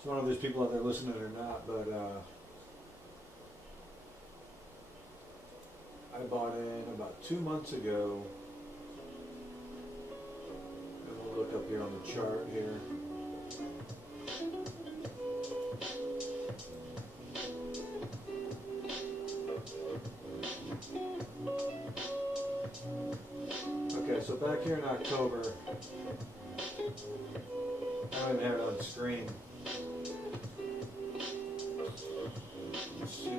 it's one of those people out there listening or not, but I bought in about 2 months ago. And we'll look up here on the chart here. Okay, so back here in October, I don't even have it on screen. Let's see.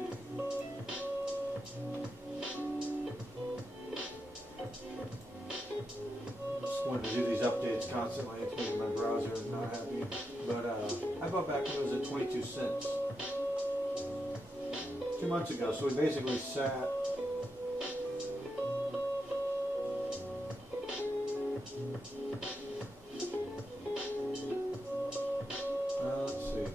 Just wanted to do these updates constantly. It's making my browser not happy. But I bought back when it was at 22 cents 2 months ago. So we basically sat. Let's see.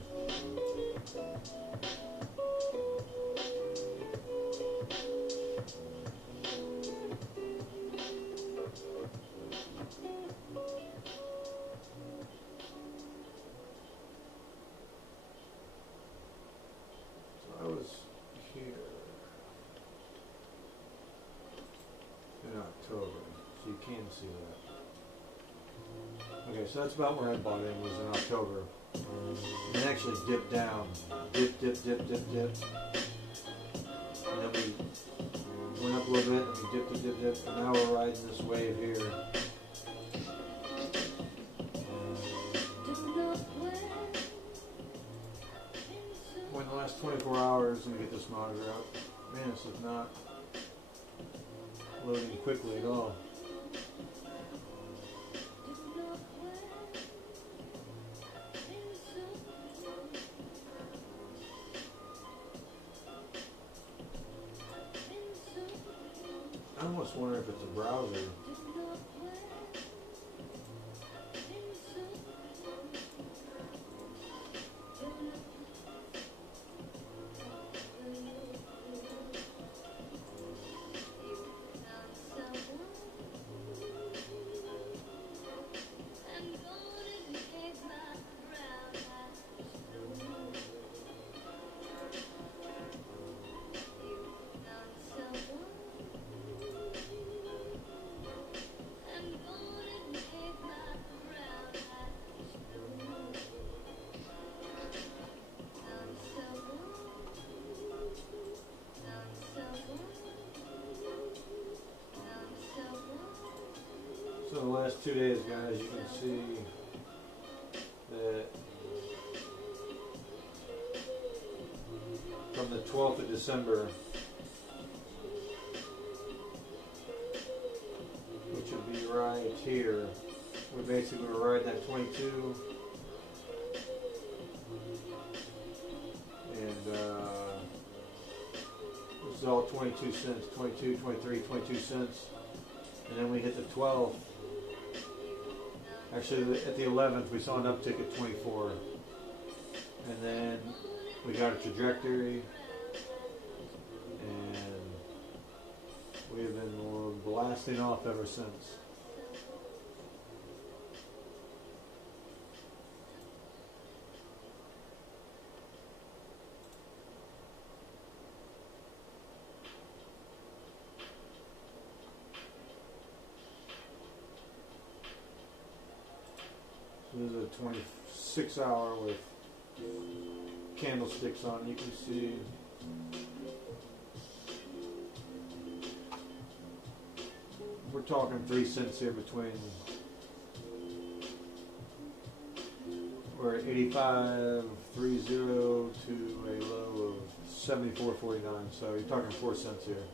So I was here in October, so you can see that. Okay, so that's about where I bought in, was in October. And it actually dipped down. Dip. And then we went up a little bit, and we dipped. And now we're riding this wave here. Well, in the last 24 hours, let me get this monitor out. Man, this is not loading quickly at all. I almost wonder if it's a browser. So the last 2 days, guys, you can see that from the 12th of December, which would be right here, we basically were riding at 22, and this is all 22 cents, 22, 23, 22 cents, and then we hit the 12th. Actually, at the 11th, we saw an uptick at 24, and then we got a trajectory, and we've been blasting off ever since. This is a 26 hour with candlesticks on. You can see we're talking 3 cents here between. We're at 85.30 to a low of 74.49. So you're talking 4 cents here.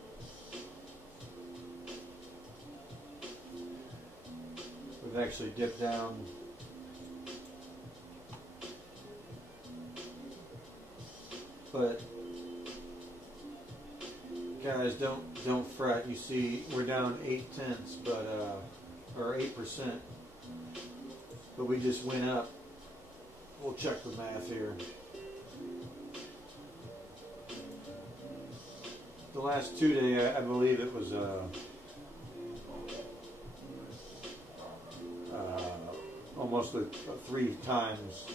We've actually dipped down. But guys, don't fret. You see, we're down 0.8, but or 8%. But we just went up. We'll check the math here. The last 2 days, I believe it was almost 3 times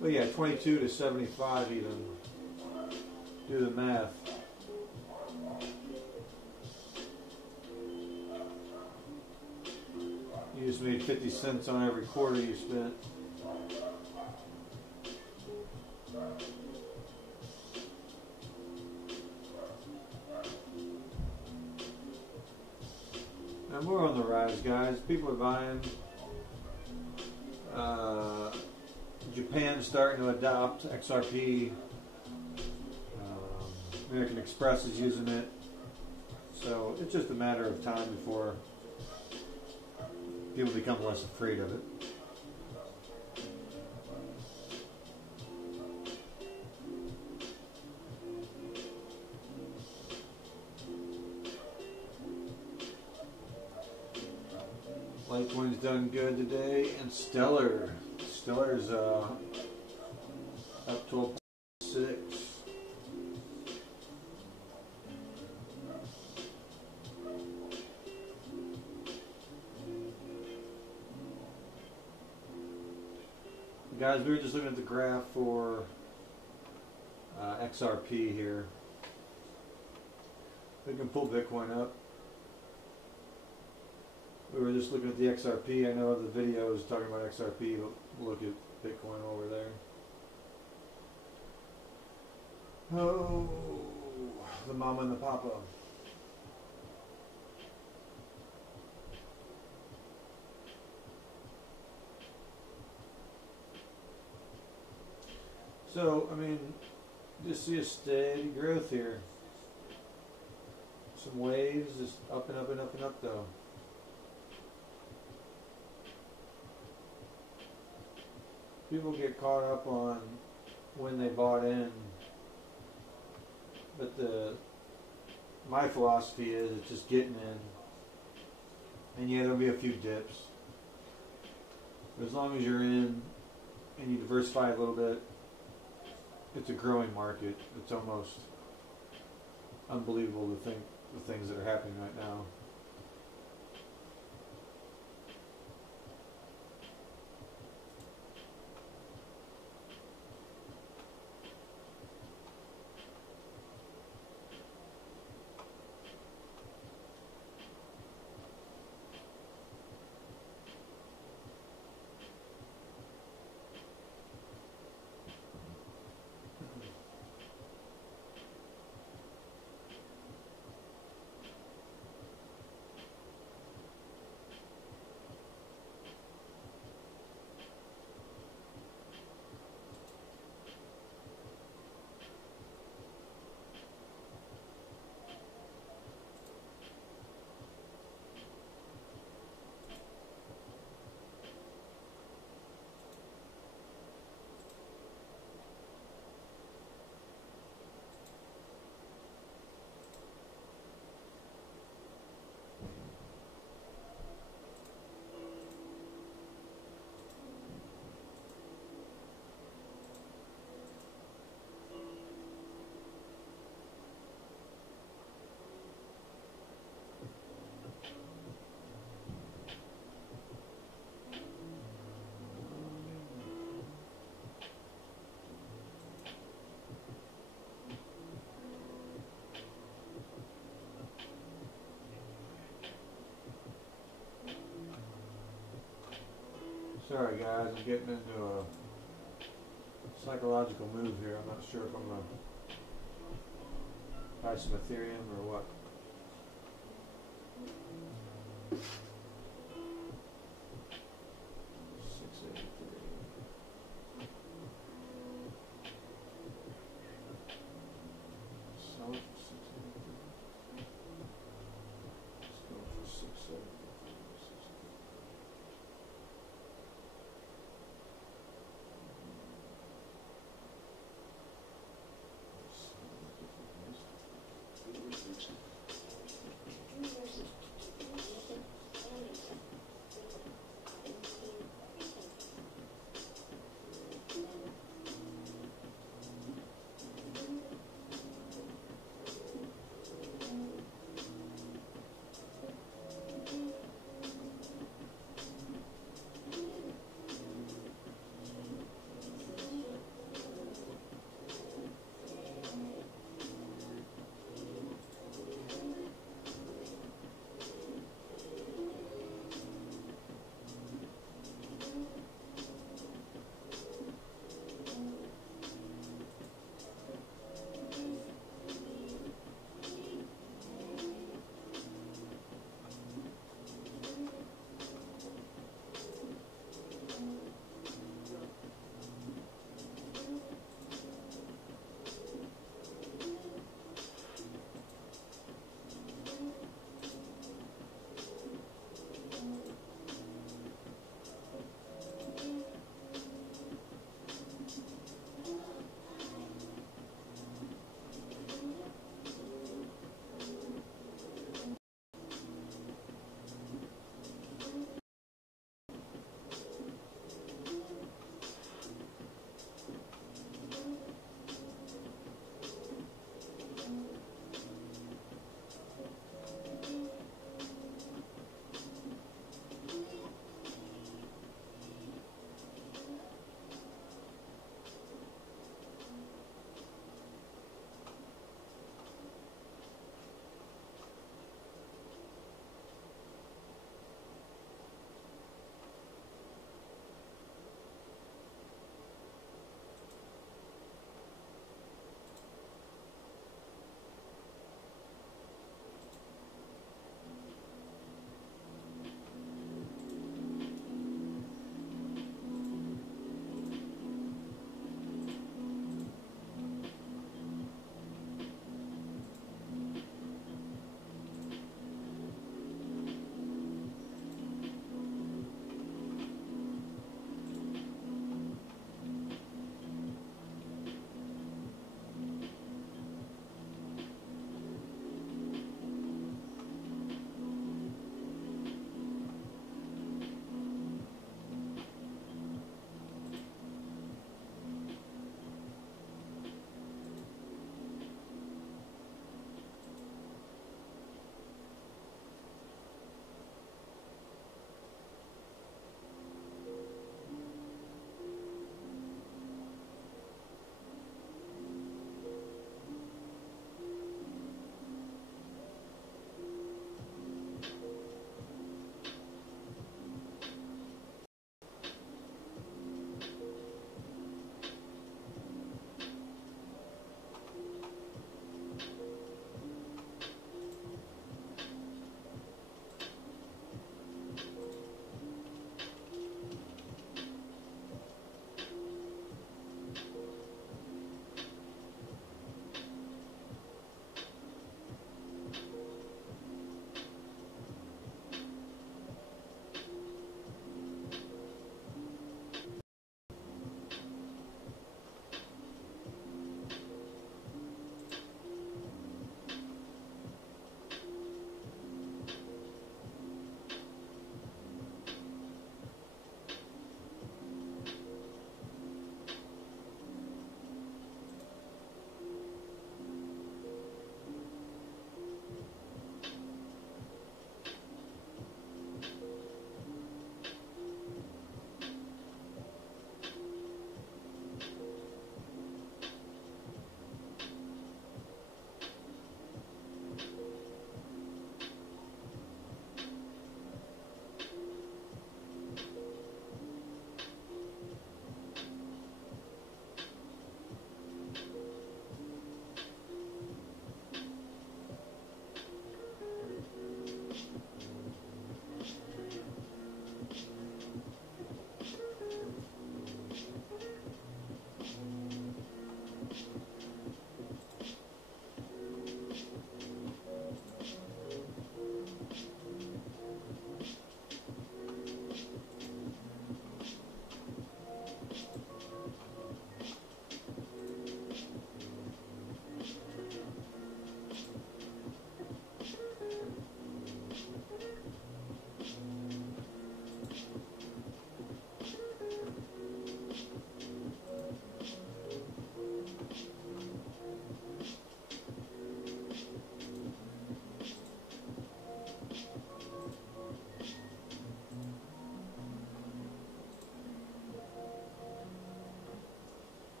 But yeah, 22 to 75 even. Do the math. You just made 50 cents on every quarter you spent. And we're on the rise, guys. People are buying. Japan's starting to adopt XRP. American Express is using it. So it's just a matter of time before people become less afraid of it. Litecoin's done good today, and Stellar's up 12.6. Guys, we were just looking at the graph for XRP here. We can pull Bitcoin up. We were just looking at the XRP. I know the video is talking about XRP, but look at Bitcoin over there. Oh, the mama and the papa. So, I mean, just see a steady growth here. Some waves, just up and up and up and up though. People get caught up on when they bought in, but my philosophy is it's just getting in. And yeah, there'll be a few dips. But as long as you're in and you diversify a little bit, it's a growing market. It's almost unbelievable to think the things that are happening right now. Sorry guys, I'm getting into a psychological move here. I'm not sure if I'm going to buy some Ethereum or what.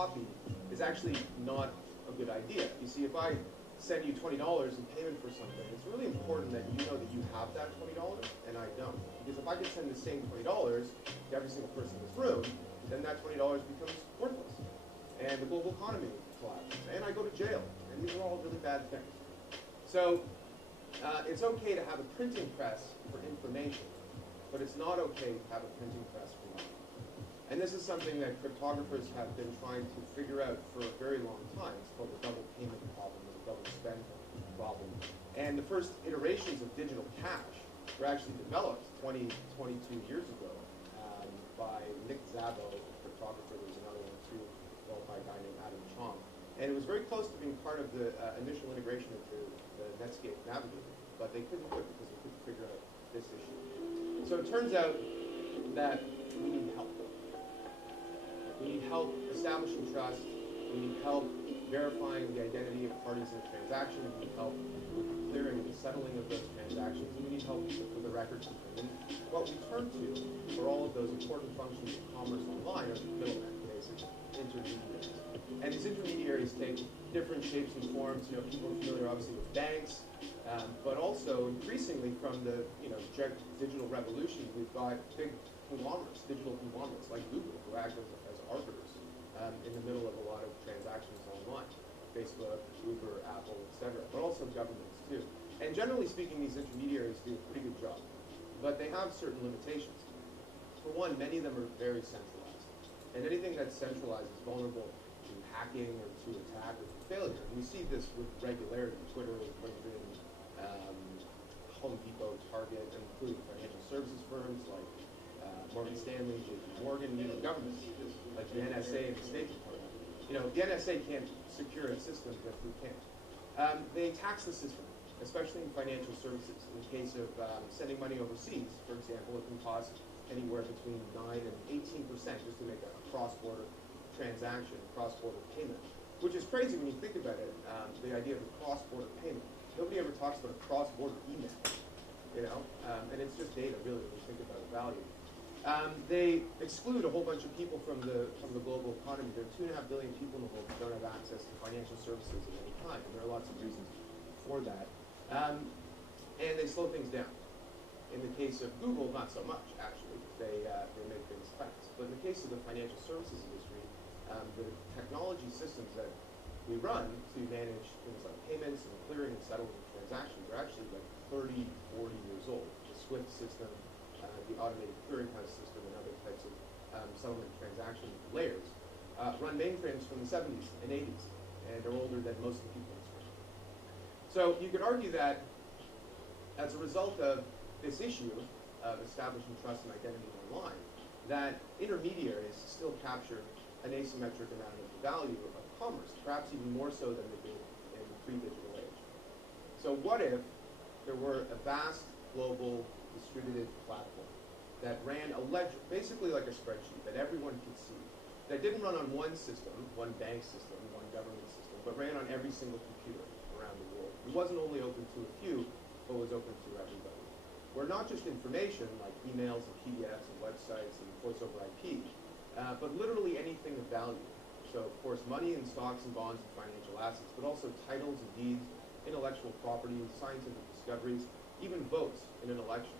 coffee is actually not a good idea. You see, if I send you $20 in payment for something, it's really important that you know that you have that $20 and I don't. Because if I could send the same $20 to every single person in this room, then that $20 becomes worthless. And the global economy collapses. And I go to jail. And these are all really bad things. So it's okay to have a printing press for information, but it's not okay to have a printing press for money. And this is something that cryptographers have been trying to figure out for a very long time. It's called the double payment problem, or the double spend problem. And the first iterations of digital cash were actually developed 22 years ago by Nick Szabo, a cryptographer. There's another one too, developed by a guy named Adam Chong. And it was very close to being part of the initial integration into the Netscape Navigator, but they couldn't do it because they couldn't figure out this issue. So it turns out that we need help. We need help establishing trust. We need help verifying the identity of parties in a transaction. We need help with the clearing and the settling of those transactions. And we need help with the record keeping. And what we turn to for all of those important functions of commerce online are the middlemen, basically, intermediaries. And these intermediaries take different shapes and forms. You know, people are familiar, obviously, with banks, but also increasingly from the digital revolution, we've got big conglomerates, digital conglomerates like Google, who act as arbiters in the middle of a lot of transactions online. Facebook, Uber, Apple, etc., but also governments too. And generally speaking, these intermediaries do a pretty good job, but they have certain limitations. For one, many of them are very centralized, and anything that's centralized is vulnerable to hacking or to attack or to failure. And we see this with regularity: Twitter, LinkedIn, Home Depot, Target, and including financial services firms like Morgan Stanley, JP Morgan, even governments like the NSA and the State Department. You know, the NSA can't secure its systems if we can't. They tax the system, especially in financial services. In the case of sending money overseas, for example, it can cost anywhere between 9 and 18% just to make a cross-border transaction, cross-border payment, which is crazy when you think about it, the idea of a cross-border payment. Nobody ever talks about a cross-border email, you know, and it's just data, really, when you think about the value. They exclude a whole bunch of people from the global economy. There are 2.5 billion people in the world who don't have access to financial services at any time, and there are lots of reasons for that. And they slow things down. In the case of Google, not so much, actually. They make things fast. But in the case of the financial services industry, the technology systems that we run to manage things like payments and clearing and settlement of transactions are actually like 30, 40 years old. The SWIFT system, the automated clearinghouse system, and other types of settlement transaction layers run mainframes from the 70s and 80s, and are older than most of the people in this room. So you could argue that as a result of this issue of establishing trust and identity online, that intermediaries still capture an asymmetric amount of the value of commerce, perhaps even more so than they do in the pre-digital age. So what if there were a vast global distributed platform that ran a ledger, basically like a spreadsheet that everyone could see, that didn't run on one system, one bank system, one government system, but ran on every single computer around the world. It wasn't only open to a few, but was open to everybody. Where not just information like emails and PDFs and websites and voice over IP, but literally anything of value. So of course money and stocks and bonds and financial assets, but also titles and deeds, intellectual property, scientific discoveries, even votes in an election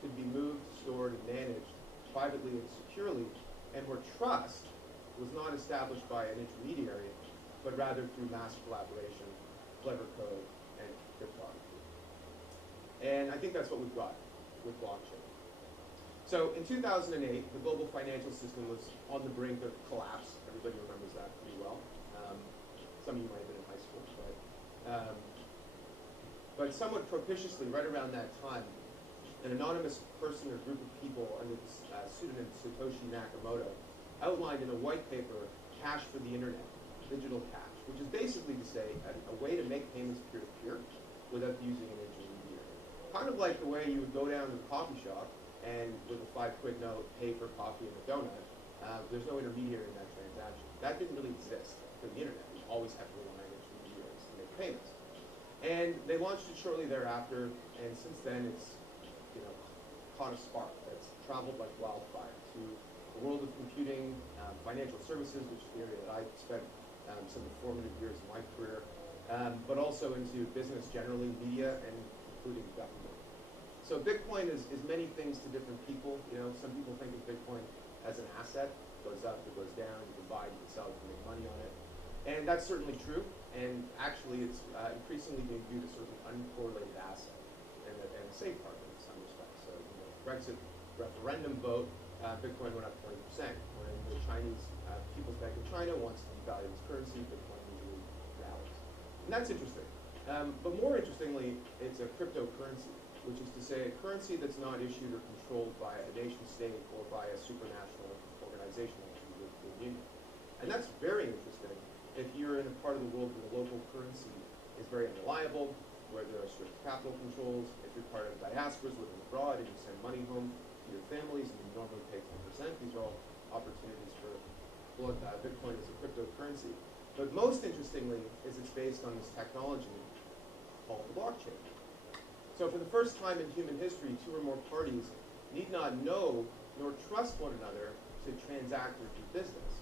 could be moved, stored, and managed privately and securely, and where trust was not established by an intermediary, but rather through mass collaboration, clever code, and cryptography. And I think that's what we've got with blockchain. So in 2008, the global financial system was on the brink of collapse. Everybody remembers that pretty well. Some of you might have been in high school, but somewhat propitiously, right around that time, an anonymous person or group of people under the pseudonym Satoshi Nakamoto outlined in a white paper cash for the internet, digital cash, which is basically to say a way to make payments peer-to-peer without using an intermediary. Kind of like the way you would go down to the coffee shop and with a 5 quid note pay for coffee and a donut. There's no intermediary in that transaction. That didn't really exist for the internet. You always have to rely on intermediaries to make payments. And they launched it shortly thereafter, and since then it's caught a spark that's traveled like wildfire to the world of computing, financial services, which is the area that I spent some of the formative years of my career, but also into business generally, media, and including government. So Bitcoin is many things to different people. You know, some people think of Bitcoin as an asset. It goes up, it goes down, you can buy, you can sell, you can make money on it. And that's certainly true. And actually, it's increasingly being viewed as sort of an uncorrelated asset and a safe harbor in some respects. So, you know, Brexit referendum vote, Bitcoin went up 20%. When the Chinese People's Bank of China wants to devalue its currency, Bitcoin usually rallies. And that's interesting. But more interestingly, it's a cryptocurrency, which is to say a currency that's not issued or controlled by a nation state or by a supranational organization like the European Union. And that's very interesting if you're in a part of the world where the local currency is very unreliable, where there are strict capital controls, if you're part of diasporas living abroad and you send money home to your families and you normally pay 10%, these are all opportunities for Bitcoin as a cryptocurrency. But most interestingly is it's based on this technology called the blockchain. So for the first time in human history, two or more parties need not know nor trust one another to transact or do business.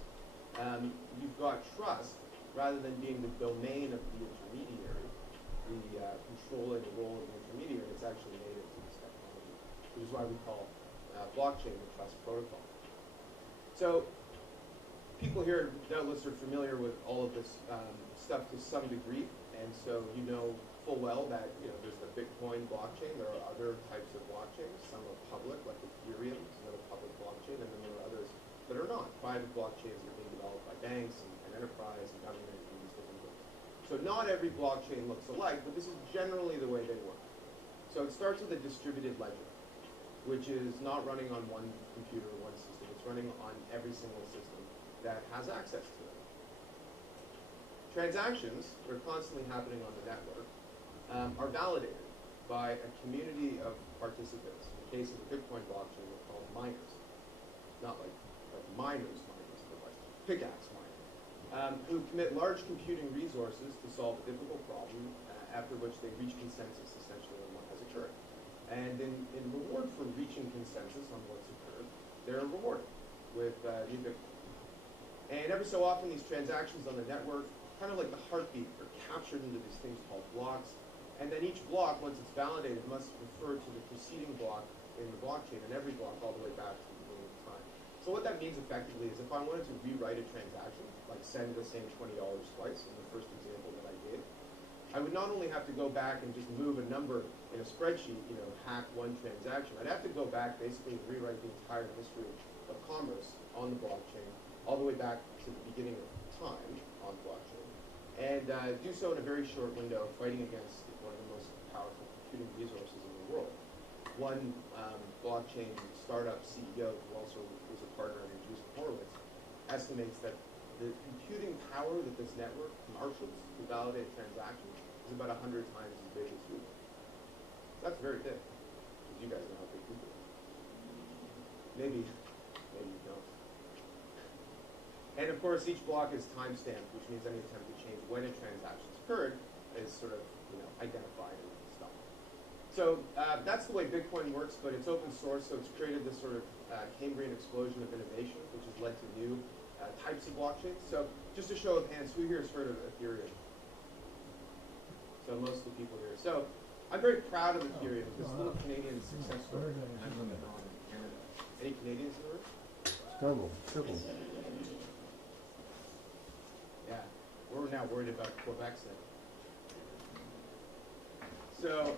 You've got trust rather than being the domain of the intermediary, the controlling the role of the intermediary. It's actually native to this technology, which is why we call blockchain the trust protocol. So people here doubtless are familiar with all of this stuff to some degree, and so you know full well that there's the Bitcoin blockchain. There are other types of blockchains. Some are public, like Ethereum, is another public blockchain, and then there are others that are not. Private blockchains that are being developed by banks and enterprise and government and these different things. So not every blockchain looks alike, but this is generally the way they work. So it starts with a distributed ledger, which is not running on one computer or one system. It's running on every single system that has access to it. Transactions that are constantly happening on the network are validated by a community of participants. In the case of the Bitcoin blockchain, they're called miners. Not like miners, but like pickaxe miners, who commit large computing resources to solve a difficult problem, after which they reach consensus essentially on what has occurred. And in reward for reaching consensus on what's occurred, they're rewarded with new Bitcoin. And every so often, these transactions on the network, kind of like the heartbeat, are captured into these things called blocks. And then each block, once it's validated, must refer to the preceding block in the blockchain, and every block all the way back to the beginning of time. So what that means effectively is if I wanted to rewrite a transaction, like send the same $20 twice in the first example that I gave, I would not only have to go back and just move a number in a spreadsheet, hack one transaction. I'd have to go back basically and rewrite the entire history of commerce on the blockchain, all the way back to the beginning of time on blockchain, and do so in a very short window, fighting against one of the most powerful computing resources in the world. One blockchain startup CEO, who also was a partner in Andreessen Horowitz, estimates that the computing power that this network marshals to validate transactions is about 100 times as big as Google. That's very big, because you guys know how big Google is. Maybe you don't. And of course, each block is time-stamped, which means any attempt to change when a transaction's occurred is sort of identified and stopped. So that's the way Bitcoin works, but it's open source, so it's created this sort of Cambrian explosion of innovation, which has led to new types of blockchains. So just a show of hands, who here has heard of Ethereum? So most of the people here. So I'm very proud of Ethereum, this little Canadian success story. I'm from Canada. Any Canadians in the room? Struggle. Yeah, we're now worried about Quebec then. So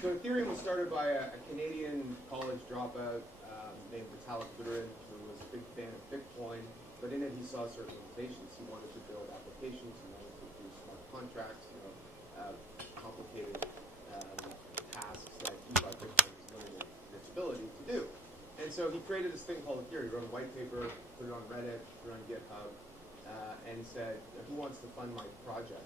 Ethereum was started by a Canadian college dropout named Vitalik Buterin, who was a big fan of Bitcoin, but in it he saw certain limitations. He wanted to build applications, he wanted to do smart contracts, complicated tasks that he thought Bitcoin was limited in its ability to do. And so he created this thing called Ethereum. He wrote a white paper, put it on Reddit, put it on GitHub, and said, who wants to fund my project?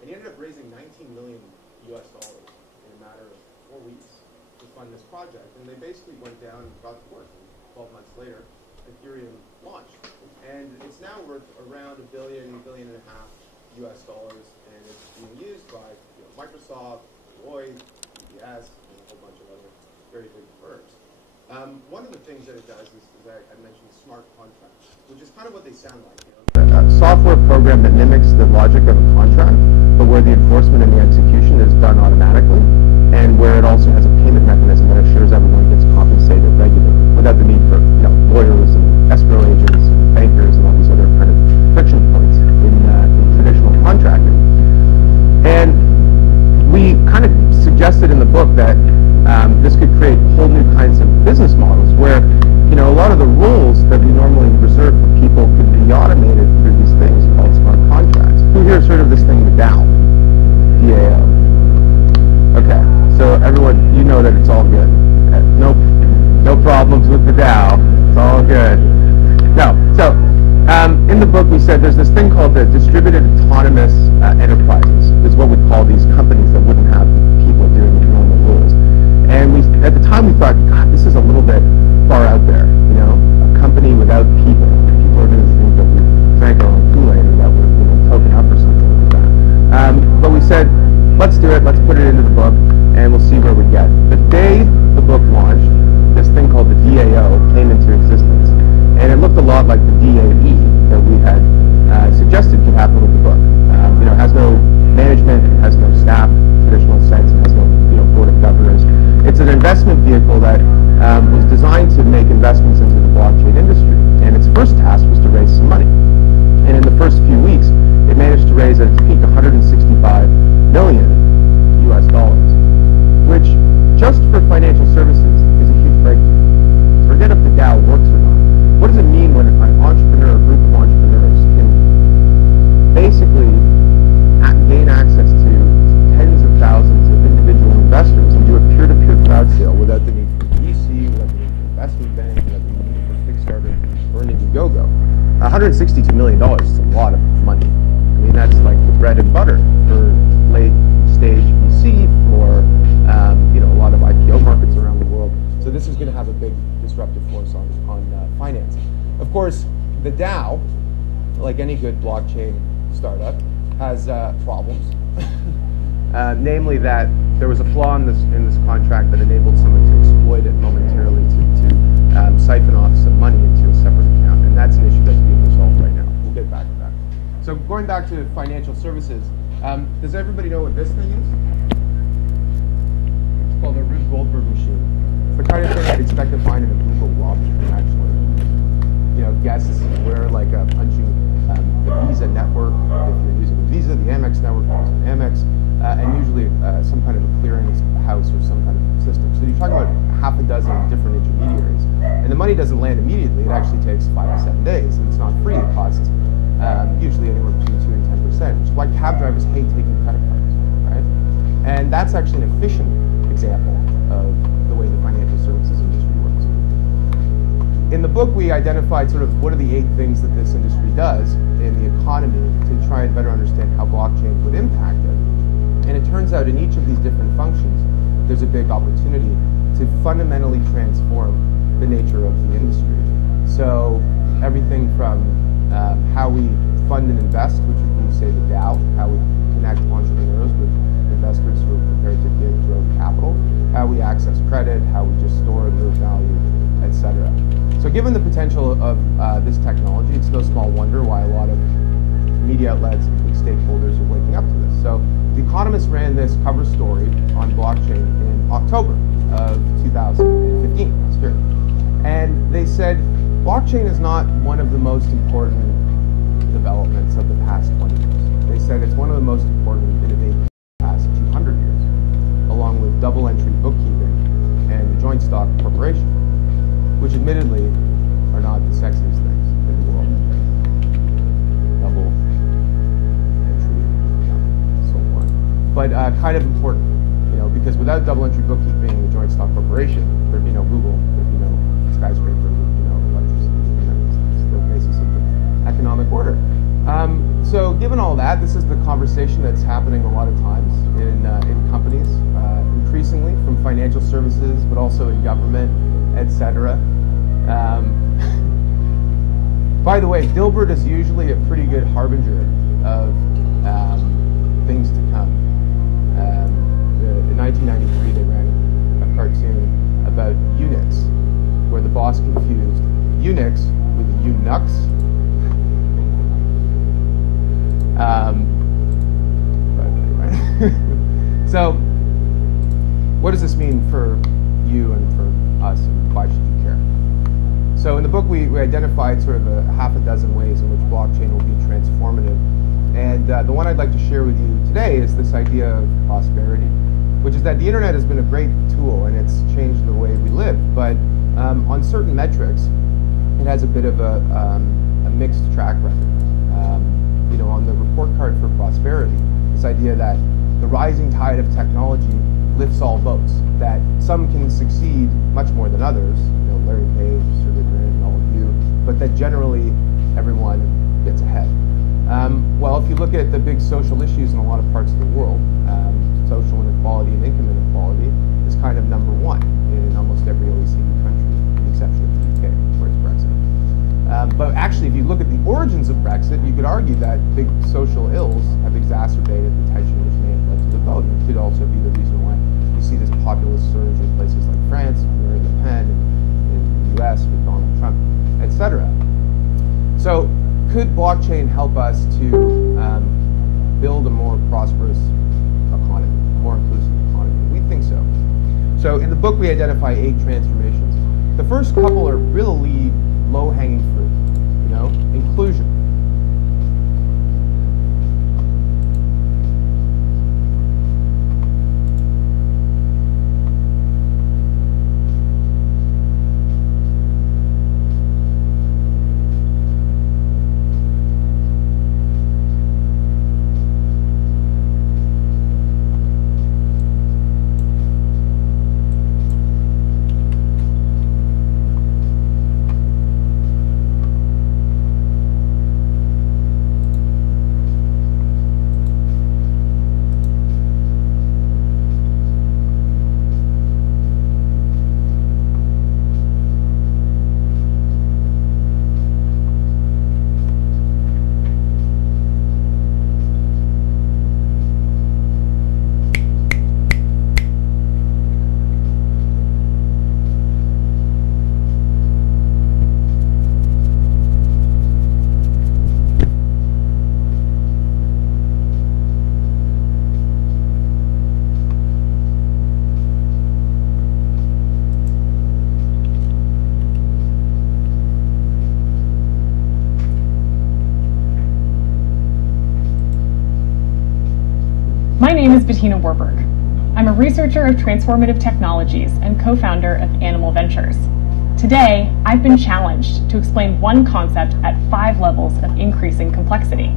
And he ended up raising $19 million in a matter of 4 weeks to fund this project. And they basically went down and got to work. And 12 months later, Ethereum launched. And it's now worth around $1 billion, $1.5 billion, and it's being used by Microsoft, Deloitte, UBS, and a whole bunch of other very big firms. One of the things that it does is I mentioned smart contracts, which is kind of what they sound like. A software program that mimics the logic of a contract, but where the enforcement and the execution is done automatically, and where it also has a payment mechanism that assures everyone gets compensated regularly without the need for lawyers and escrow agents and bankers and all these other kind of friction points in traditional contracting. And we kind of suggested in the book that this could create whole new kinds of business models where, a lot of the rules that we normally reserve for people could be automated through these things called smart contracts. Who here has heard of this thing, the DAO? DAO. Okay, so everyone, you know that it's all good. No problems with the DAO. It's all good. No, so in the book we said there's this thing called the distributed autonomous enterprises. Is what we call these companies that wouldn't have people doing the normal rules. And at the time we thought, God, this is a little bit far out there. A company without people. People are going to think that we drank our own Kool-Aid or that we're token up or something like that. But we said, let's do it. Let's put it into the book, and we'll see where we get. The day the book launched, this thing called the DAO came into existence, and it looked a lot like the DAE that we had suggested could happen with the book. It has no management, it has no staff, traditional sense, it has no board of governors. It's an investment vehicle that was designed to make investments into the blockchain industry, and its first task was to raise some money. And in the first few weeks, it managed to raise at its peak 165 million US dollars, which just for financial services is a huge breakthrough. Forget if the DAO works or not. What does it mean when an entrepreneur, a group of entrepreneurs, can basically gain access to tens of thousands of individual investors and do a peer-to-peer crowd sale without the need for VC, without the need for investment bank, without the need for Kickstarter or an Indiegogo? $162 million is a lot of money. I mean, that's like the bread and butter for late-stage VC, for a lot of IPO markets around the world. So this is going to have a big disruptive force on finance. Of course, the DAO, like any good blockchain startup, has problems. Namely that there was a flaw in this contract that enabled someone to exploit it momentarily to siphon off some money into a separate account, and that's an issue that's being resolved right now. We'll get back to that. So going back to financial services, does everybody know what this thing is? It's called a Rube Goldberg machine. It's the kind of thing I'd expect to find in a Google lobby, actually. Guests where like punching the Visa network, if you're using the Visa, the Amex network, Amex, and usually some kind of a clearance house or some kind of system. So you're talking about half a dozen different intermediaries. And the money doesn't land immediately. It actually takes 5 to 7 days. And it's not free. It costs usually anywhere between 2 and 10%, which is why cab drivers hate taking credit cards, right? And that's actually an efficient example of the way the financial services industry works. In the book, we identified sort of what are the 8 things that this industry does in the economy to try and better understand how blockchain would impact it. And it turns out in each of these different functions, there's a big opportunity to fundamentally transform the nature of the industry. So everything from how we fund and invest, which would be, say, the DAO, how we connect entrepreneurs with investors who are prepared to give growth capital, how we access credit, how we just store and move value, etc. So given the potential of this technology, it's no small wonder why a lot of media outlets and big stakeholders are waking up to this. So The Economist ran this cover story on blockchain in October of 2015, last year. And they said, blockchain is not one of the most important developments of the past 20 years. They said it's one of the most important innovations of the past 200 years, along with double entry bookkeeping and the joint stock corporation, which admittedly are not the sexiest things in the world. Double entry, so forth. But kind of important, because without double entry bookkeeping and the joint stock corporation, there'd be no Google, there'd be no skyscraper, electricity, it's the basis of the economic order. So given all that, this is the conversation that's happening a lot of times in companies, increasingly from financial services, but also in government, etc. By the way, Dilbert is usually a pretty good harbinger of things to come. In 1993, they ran a cartoon about Unix, lost, confused Unix with Unix. But anyway. So, what does this mean for you and for us, and why should you care? So in the book, we identified sort of a half a dozen ways in which blockchain will be transformative. And the one I'd like to share with you today is this idea of prosperity, which is that the internet has been a great tool and it's changed the way we live. But on certain metrics, it has a bit of a mixed track record. On the report card for prosperity, this idea that the rising tide of technology lifts all boats, that some can succeed much more than others, Larry Page, Sergey Brin, all of you, but that generally everyone gets ahead. Well, if you look at the big social issues in a lot of parts of the world, social inequality and income inequality is kind of number one in almost every OECD country, with the exception of the UK, where it's Brexit. But actually, if you look at the origins of Brexit, you could argue that big social ills have exacerbated the tension which may have led to the vote. And it could also be the reason why you see this populist surge in places like France, Marine Le Pen, in the US with Donald Trump, etc. So, could blockchain help us to build a more prosperous economy, more inclusive economy? We think so. So in the book we identify 8 transformations. The first couple are really low-hanging fruit, inclusion. My name is Bettina Warburg. I'm a researcher of transformative technologies and co-founder of Animal Ventures. Today, I've been challenged to explain one concept at 5 levels of increasing complexity.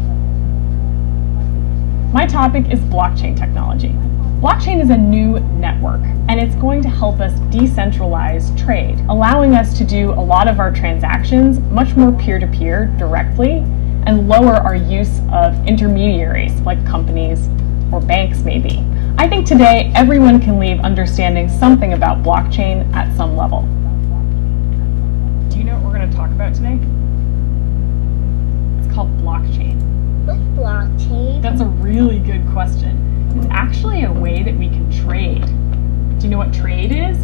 My topic is blockchain technology. Blockchain is a new network, and it's going to help us decentralize trade, allowing us to do a lot of our transactions much more peer-to-peer directly and lower our use of intermediaries like companies or banks maybe. I think today everyone can leave understanding something about blockchain at some level. Do you know what we're going to talk about today? It's called blockchain. What's blockchain? That's a really good question. It's actually a way that we can trade. Do you know what trade is?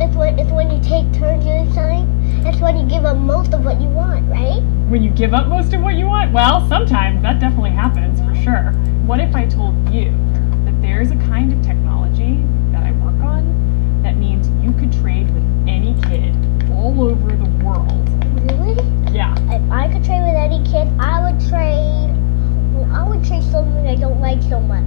It's when you take turns doing something. It's when you give up most of what you want, right? When you give up most of what you want? Well, sometimes that definitely happens for sure. What if I told you that there's a kind of technology that I work on that means you could trade with any kid all over the world? Really? Yeah. If I could trade with any kid, I would trade something I don't like so much.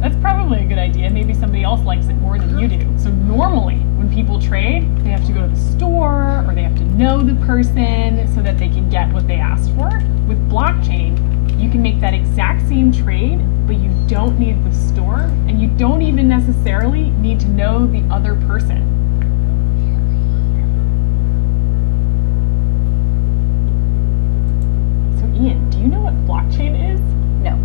That's probably a good idea. Maybe somebody else likes it more than you do. So normally, when people trade, they have to go to the store or they have to know the person so that they can get what they asked for. With blockchain, you can make that exact same trade, but you don't need the store, and you don't even necessarily need to know the other person. So Ian, do you know what blockchain is? No.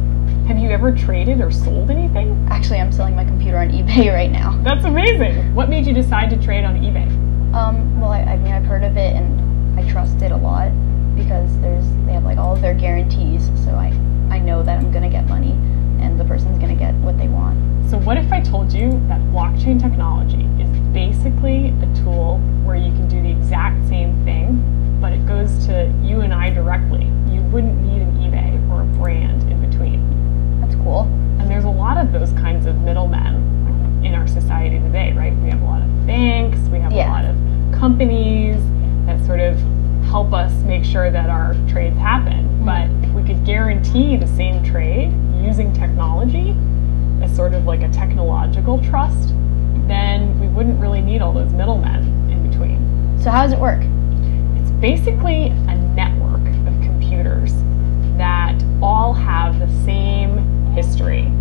Have you ever traded or sold anything? Actually, I'm selling my computer on eBay right now. That's amazing. What made you decide to trade on eBay? Well, I mean, I've heard of it and I trust it a lot because they have like all of their guarantees, so I know that I'm gonna get money and the person's gonna get what they want. So what if I told you that blockchain technology is basically a tool where you can do the exact same thing, but it goes to you and I directly. You wouldn't need an eBay or a brand in between. That's cool. And there's a lot of those kinds of middlemen in our society today, right? We have a lot of banks, we have a lot of companies that sort of help us make sure that our trades happen. But if we could guarantee the same trade using technology as sort of like a technological trust, then we wouldn't really need all those middlemen in between. So how does it work? It's basically a network of computers that all have the same history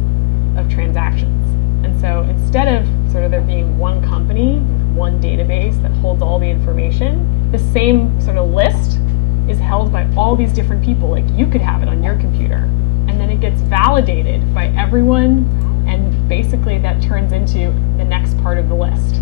of transactions. And so instead of sort of there being one company, one database that holds all the information, the same sort of list is held by all these different people. Like you could have it on your computer, and then it gets validated by everyone, and basically that turns into the next part of the list.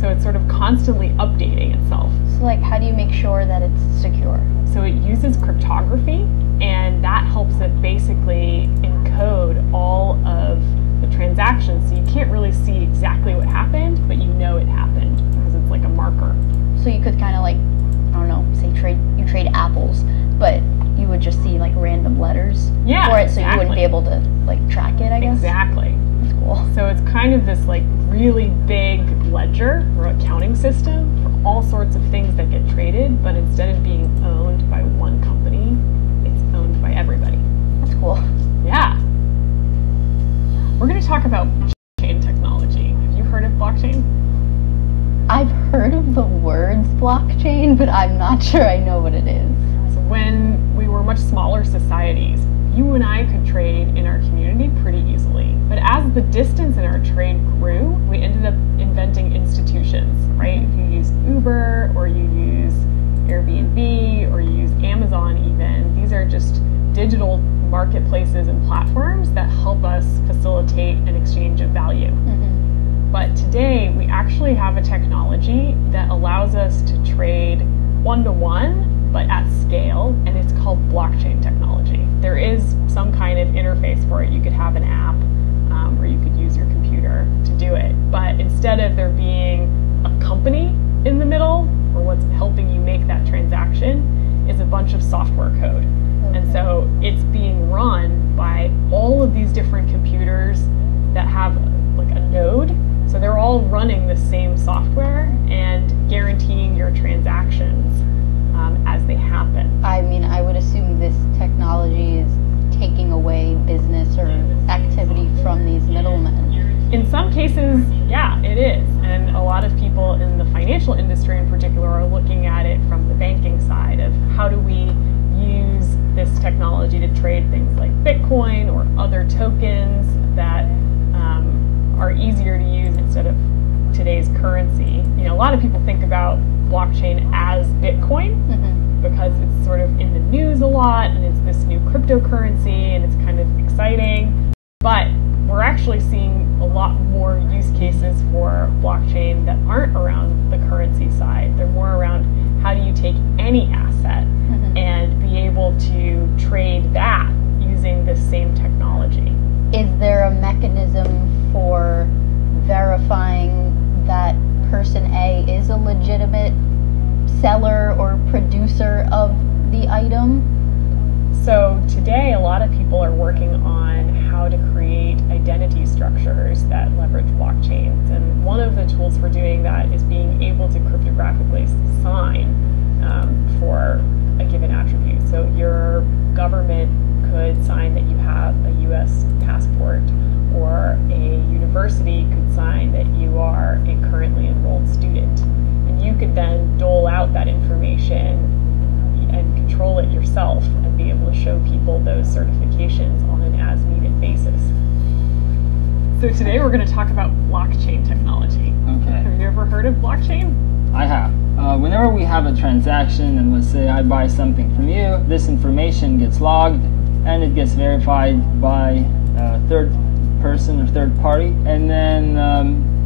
So it's sort of constantly updating itself. So like, how do you make sure that it's secure? So it uses cryptography, and that helps it basically encode all of the transactions. So you can't really see exactly what happened, but you know it happened because it's like a marker. So you could kind of like, I don't know, say you trade apples, but you would just see like random letters for it, so you wouldn't be able to like track it, I guess. Exactly. That's cool. So it's kind of this like really big ledger or accounting system for all sorts of things that get traded, but instead of being owned by one company, it's owned by everybody. That's cool. Yeah. We're going to talk about blockchain technology. Have you heard of blockchain? I've heard of the words blockchain, but I'm not sure I know what it is. So when we were much smaller societies, you and I could trade in our community pretty easily. But as the distance in our trade grew, we ended up inventing institutions, right? If you use Uber or you use Airbnb or you use Amazon even, these are just digital marketplaces and platforms that help us facilitate an exchange of value. But today, we actually have a technology that allows us to trade one-to-one, but at scale, and it's called blockchain technology. There is some kind of interface for it. You could have an app, or you could use your computer to do it. But instead of there being a company in the middle, or what's helping you make that transaction, is a bunch of software code. And so it's being run by all of these different computers that have like a node. So they're all running the same software and guaranteeing your transactions as they happen. I mean, I would assume this technology is taking away business or activity from these middlemen. In some cases, yeah, it is. And a lot of people in the financial industry in particular are looking at it from the banking side of how do we use this technology to trade things like Bitcoin or other tokens that are easier to use instead of today's currency. You know, a lot of people think about blockchain as Bitcoin because it's sort of in the news a lot and it's this new cryptocurrency and it's kind of exciting. But we're actually seeing a lot more use cases for blockchain that aren't around the currency side. They're more around how do you take any asset and be able to trade that using this same technology. Is there a mechanism for verifying that person A is a legitimate seller or producer of the item? So today a lot of people are working on how to create identity structures that leverage blockchains, and one of the tools for doing that is being able to cryptographically sign for a given attribute. So your government could sign that you have a US passport, or a university could sign that you are a currently enrolled student. And you could then dole out that information and control it yourself and be able to show people those certifications on an as-needed basis. So today we're going to talk about blockchain technology. Okay. Have you ever heard of blockchain? I have. Whenever we have a transaction, and let's say I buy something from you, this information gets logged and it gets verified by a third person or third party. And then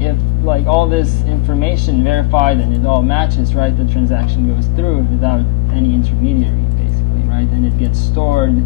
if like all this information verified and it all matches, right, the transaction goes through without any intermediary, basically, right? And it gets stored.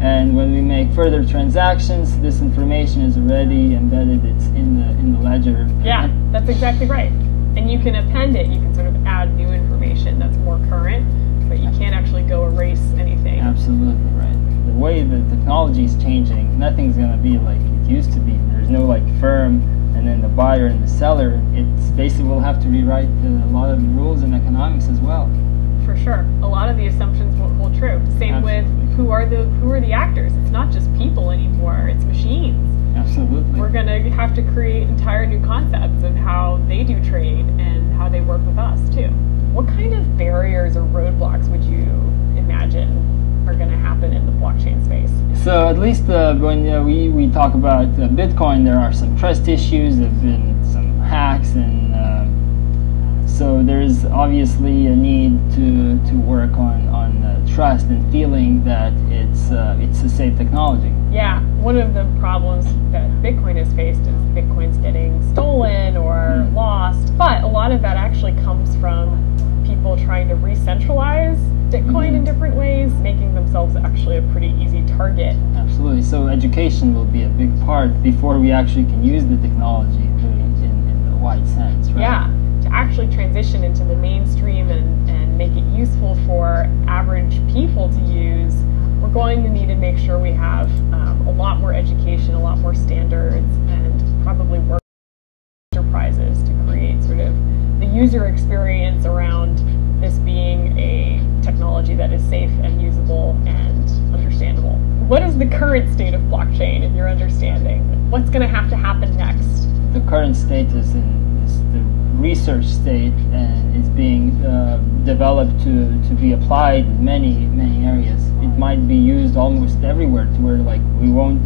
And when we make further transactions, this information is already embedded. It's in the ledger. ledger. Yeah, that's exactly right. And you can append it, you can sort of add new information that's more current, but you can't actually go erase anything. Absolutely right. The way the technology is changing, nothing's going to be like it used to be. There's no like firm and then the buyer and the seller. It's basically we'll have to rewrite a lot of the rules in economics as well. For sure. A lot of the assumptions won't hold true. Same Absolutely. with who are the actors. It's not just people anymore, it's machines. Absolutely. We're going to have to create entire new concepts of how they do trade and how they work with us too. What kind of barriers or roadblocks would you imagine are going to happen in the blockchain space? So at least when we talk about Bitcoin, there are some trust issues. There have been some hacks, and so there is obviously a need to work on trust and feeling that it's a safe technology. Yeah, one of the problems that Bitcoin has faced is Bitcoin's getting stolen or lost, but a lot of that actually comes from people trying to re-centralize Bitcoin in different ways, making themselves actually a pretty easy target. Absolutely. So education will be a big part before we actually can use the technology in the wide sense, right? Yeah, to actually transition into the mainstream and make it useful for average people to use, we're going to need to make sure we have a lot more education, a lot more standards, and probably work with enterprises to create sort of the user experience around this being a technology that is safe and usable and understandable. What is the current state of blockchain in your understanding? What's going to have to happen next? The current state is the research state, and it's being developed to be applied in many areas. It might be used almost everywhere to where like we won't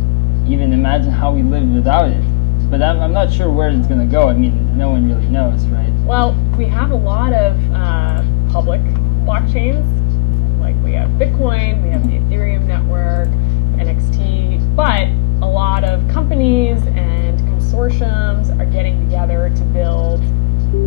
even imagine how we live without it. But I'm not sure where it's going to go. I mean, no one really knows, right? Well, we have a lot of public blockchains. Like we have Bitcoin, we have the Ethereum network, NXT, but a lot of companies and consortiums are getting together to build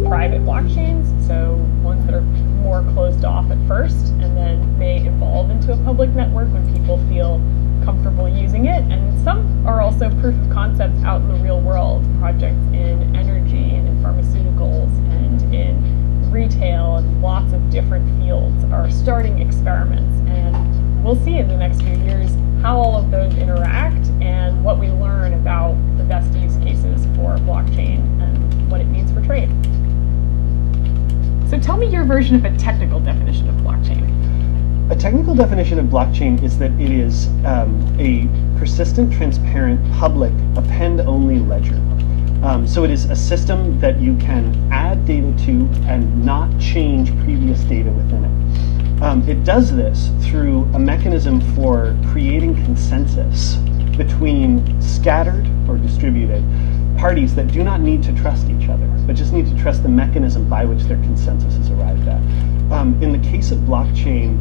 private blockchains, so ones that are more closed off at first and then may evolve into a public network when people feel comfortable using it. And some are also proof of concepts out in the real world, projects in energy and in pharmaceuticals and in retail and lots of different fields are starting experiments. And we'll see in the next few years how all of those interact and what we learn about the best use cases for blockchain and what it means for trade. So tell me your version of a technical definition of blockchain. A technical definition of blockchain is that it is a persistent, transparent, public, append-only ledger. So it is a system that you can add data to and not change previous data within it. It does this through a mechanism for creating consensus between scattered or distributed parties that do not need to trust each other, but just need to trust the mechanism by which their consensus is arrived at. In the case of blockchain,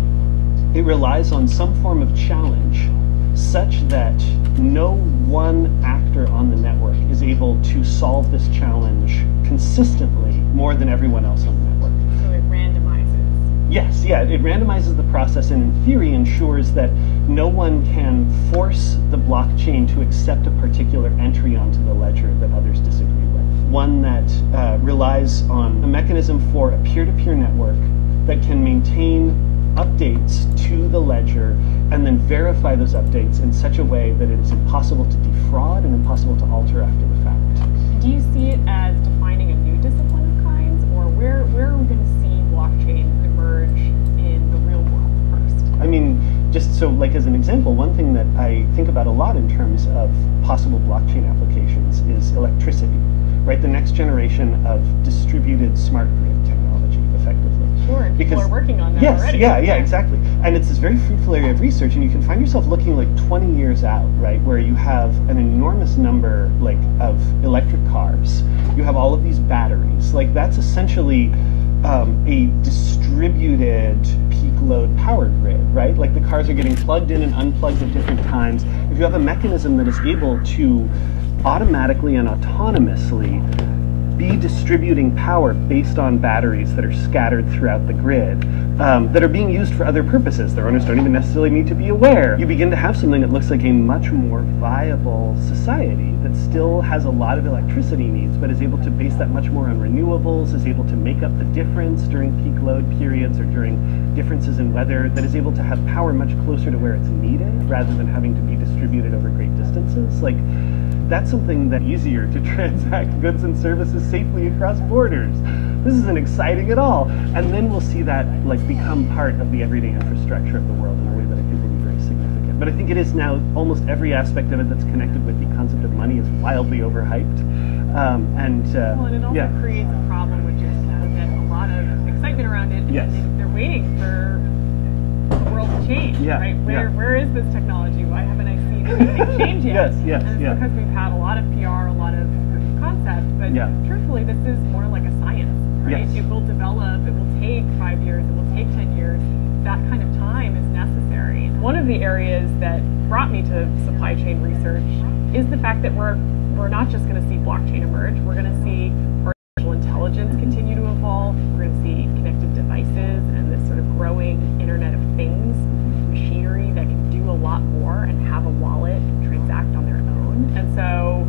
it relies on some form of challenge such that no one actor on the network is able to solve this challenge consistently more than everyone else on the network. So it randomizes. Yes, yeah, it randomizes the process and in theory ensures that no one can force the blockchain to accept a particular entry onto the ledger that others disagree with. One that relies on a mechanism for a peer-to-peer network that can maintain updates to the ledger and then verify those updates in such a way that it is impossible to defraud and impossible to alter after the fact. Do you see it as defining a new discipline of kinds, or where are we going to see blockchain emerge in the real world first? I mean, just so like as an example, one thing that I think about a lot in terms of possible blockchain applications is electricity, right? The next generation of distributed smart grid technology, effectively. Sure, and people are working on that yes, already. Yeah, exactly. And it's this very fruitful area of research, and you can find yourself looking like 20 years out, right, where you have an enormous number like of electric cars. You have all of these batteries. Like that's essentially a distributed peak load power grid, right? Like the cars are getting plugged in and unplugged at different times. If you have a mechanism that is able to automatically and autonomously be distributing power based on batteries that are scattered throughout the grid, that are being used for other purposes. Their owners don't even necessarily need to be aware. You begin to have something that looks like a much more viable society that still has a lot of electricity needs, but is able to base that much more on renewables, is able to make up the difference during peak load periods or during differences in weather, that is able to have power much closer to where it's needed rather than having to be distributed over great distances. Like, that's something that's easier to transact goods and services safely across borders. This isn't exciting at all. And then we'll see that like become part of the everyday infrastructure of the world in a way that I think will be very significant. But I think it is now almost every aspect of it that's connected with the concept of money is wildly overhyped. Well, and it also creates a problem, which is that a lot of excitement around it. Yes. They're waiting for the world to change, right? Where is this technology? Why haven't I seen anything change yet? Yes, and it's because we've had a lot of PR, a lot of proof of concept, but truthfully, this is more like a science, right? Yes. It will develop, it will take 5 years, it will take 10 years. That kind of time is necessary. One of the areas that brought me to supply chain research is the fact that we're not just going to see blockchain emerge, we're going to see artificial intelligence continue to evolve, we're going to see connected devices and this sort of growing Internet of Things, machinery that can do a lot more and have a wallet and transact on their own. And so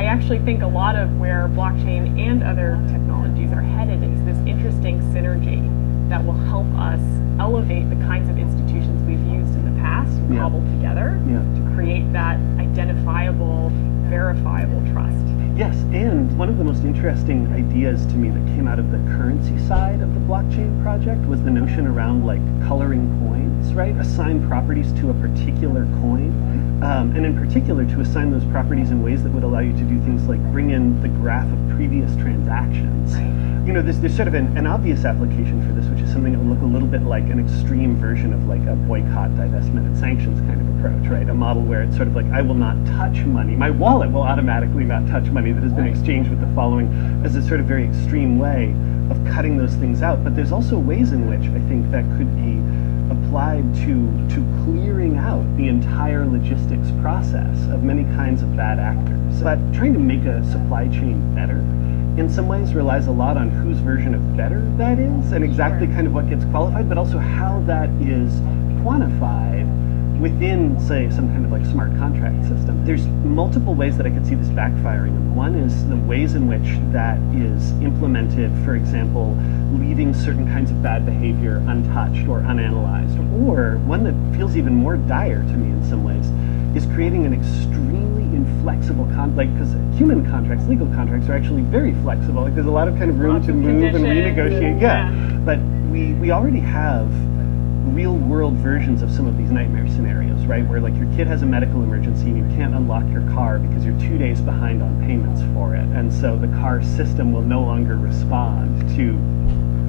I actually think a lot of where blockchain and other technologies are headed is this interesting synergy that will help us elevate the kinds of institutions we've used in the past and cobbled together to create that identifiable, verifiable trust. Yes, and one of the most interesting ideas to me that came out of the currency side of the blockchain project was the notion around like coloring coins, right? Assign properties to a particular coin, and in particular to assign those properties in ways that would allow you to do things like bring in the graph of previous transactions. Right. You know, there's sort of an obvious application for this, which is something that would look a little bit like an extreme version of like a boycott, divestment, and sanctions kind of approach, right? A model where it's sort of like, I will not touch money. My wallet will automatically not touch money that has been exchanged with the following, as a sort of very extreme way of cutting those things out. But there's also ways in which I think that could be applied to clearing out the entire logistics process of many kinds of bad actors. But trying to make a supply chain better in some ways relies a lot on whose version of better that is and exactly kind of what gets qualified, but also how that is quantified within, say, some kind of like smart contract system. There's multiple ways that I could see this backfiring. And one is the ways in which that is implemented, for example, leaving certain kinds of bad behavior untouched or unanalyzed. Or one that feels even more dire to me in some ways is creating an extremely inflexible because human contracts, legal contracts are actually very flexible. Like there's a lot of kind of room to move and renegotiate. But we already have real world versions of some of these nightmare scenarios, right? Where like your kid has a medical emergency and you can't unlock your car because you're 2 days behind on payments for it. And so the car system will no longer respond to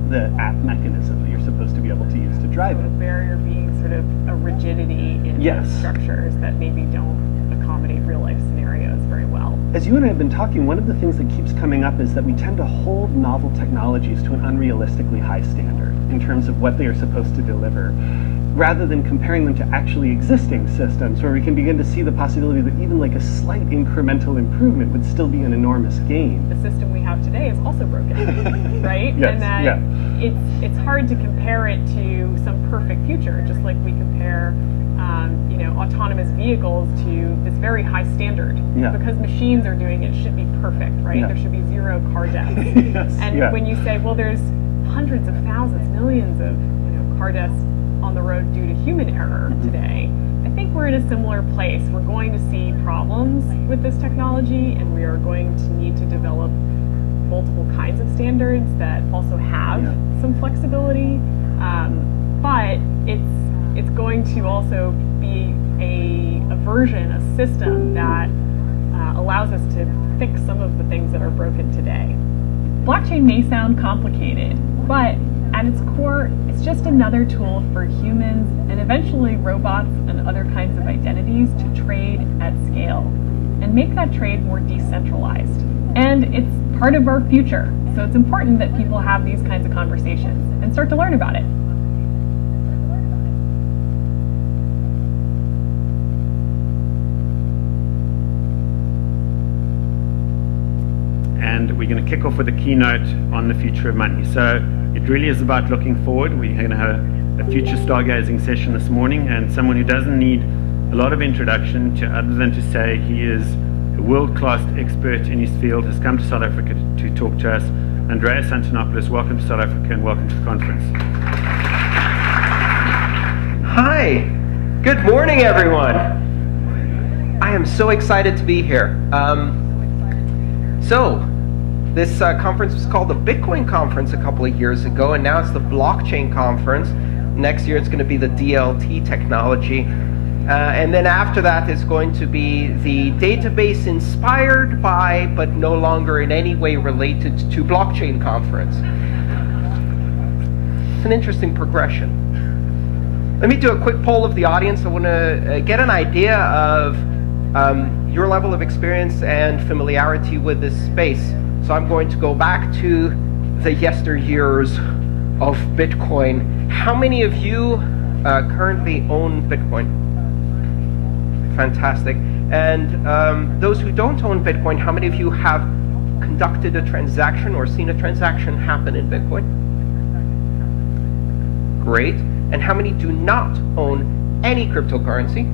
the app mechanism that you're supposed to be able to use to drive The it. barrier being sort of a rigidity in structures that maybe don't accommodate real life scenarios very well. As you and I have been talking, one of the things that keeps coming up is that we tend to hold novel technologies to an unrealistically high standard in terms of what they are supposed to deliver, rather than comparing them to actually existing systems where we can begin to see the possibility that even like a slight incremental improvement would still be an enormous gain. The system we have today is also broken, right? Yes, and that it's hard to compare it to some perfect future, just like we compare autonomous vehicles to this very high standard. Because machines are doing it, should be perfect, right? There should be 0 car deaths. When you say, well, there's hundreds of thousands, millions of car deaths on the road due to human error today, I think we're in a similar place. We're going to see problems with this technology, and we are going to need to develop multiple kinds of standards that also have some flexibility. But it's going to also be a version, a system that allows us to fix some of the things that are broken today. Blockchain may sound complicated, but at its core, it's just another tool for humans and eventually robots and other kinds of identities to trade at scale and make that trade more decentralized. And it's part of our future, so it's important that people have these kinds of conversations and start to learn about it. And we're going to kick off with a keynote on the future of money. So it really is about looking forward. We're going to have a future stargazing session this morning, and someone who doesn't need a lot of introduction to other than to say he is a world-class expert in his field, has come to South Africa to talk to us. Andreas Antonopoulos, welcome to South Africa and welcome to the conference. Hi, good morning everyone. I am so excited to be here. This conference was called the Bitcoin Conference a couple of years ago, and now it's the Blockchain Conference. Next year it's going to be the DLT technology. And then after that it's going to be the database inspired by, but no longer in any way related to, blockchain conference. It's an interesting progression. Let me do a quick poll of the audience. I want to get an idea of your level of experience and familiarity with this space. So I'm going to go back to the yesteryears of Bitcoin. How many of you currently own Bitcoin? Fantastic. And those who don't own Bitcoin, how many of you have conducted a transaction or seen a transaction happen in Bitcoin? Great. And how many do not own any cryptocurrency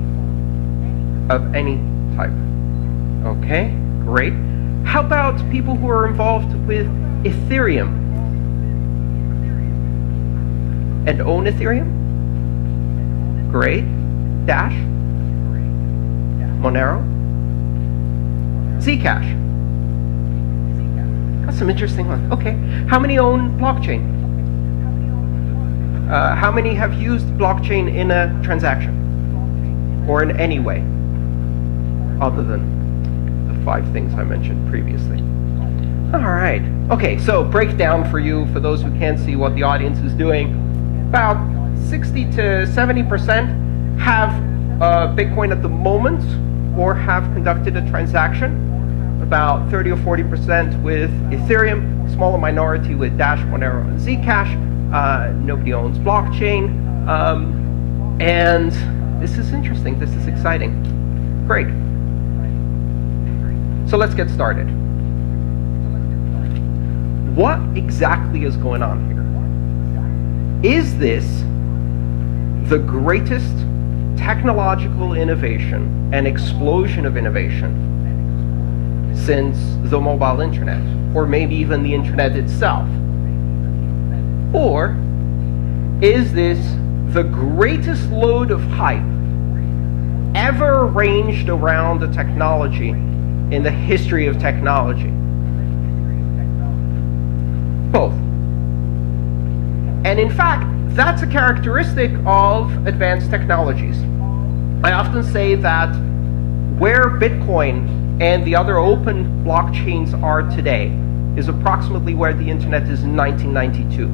of any type? Okay, great. How about people who are involved with Ethereum and own Ethereum? Great. Dash? Monero? Zcash? That's some interesting ones. Okay. How many own blockchain? How many have used blockchain in a transaction? Or in any way? Other than the 5 things I mentioned previously. All right. Okay, so breakdown for you, for those who can't see what the audience is doing. About 60 to 70% have Bitcoin at the moment, or have conducted a transaction. About 30 or 40% with Ethereum, smaller minority with Dash, Monero, and Zcash. Nobody owns blockchain. And this is interesting, this is exciting. Great. So let's get started. What exactly is going on here? Is this the greatest technological innovation and explosion of innovation since the mobile internet, or maybe even the internet itself? Or is this the greatest load of hype ever arranged around a technology in the history of technology? Both. And in fact, that's a characteristic of advanced technologies. I often say that where Bitcoin and the other open blockchains are today is approximately where the internet is in 1992.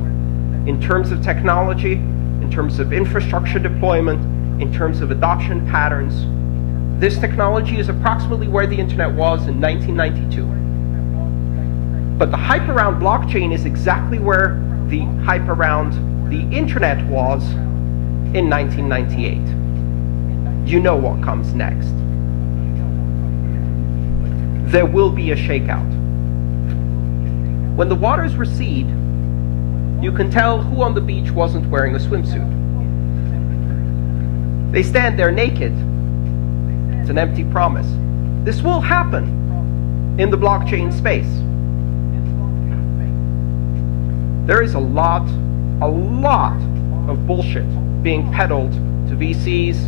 In terms of technology, in terms of infrastructure deployment, in terms of adoption patterns, this technology is approximately where the internet was in 1992. But the hype around blockchain is exactly where the hype around the internet was in 1998. You know what comes next. There will be a shakeout. When the waters recede, you can tell who on the beach wasn't wearing a swimsuit. They stand there naked. It's an empty promise. This will happen in the blockchain space. There is a lot of bullshit being peddled to VCs,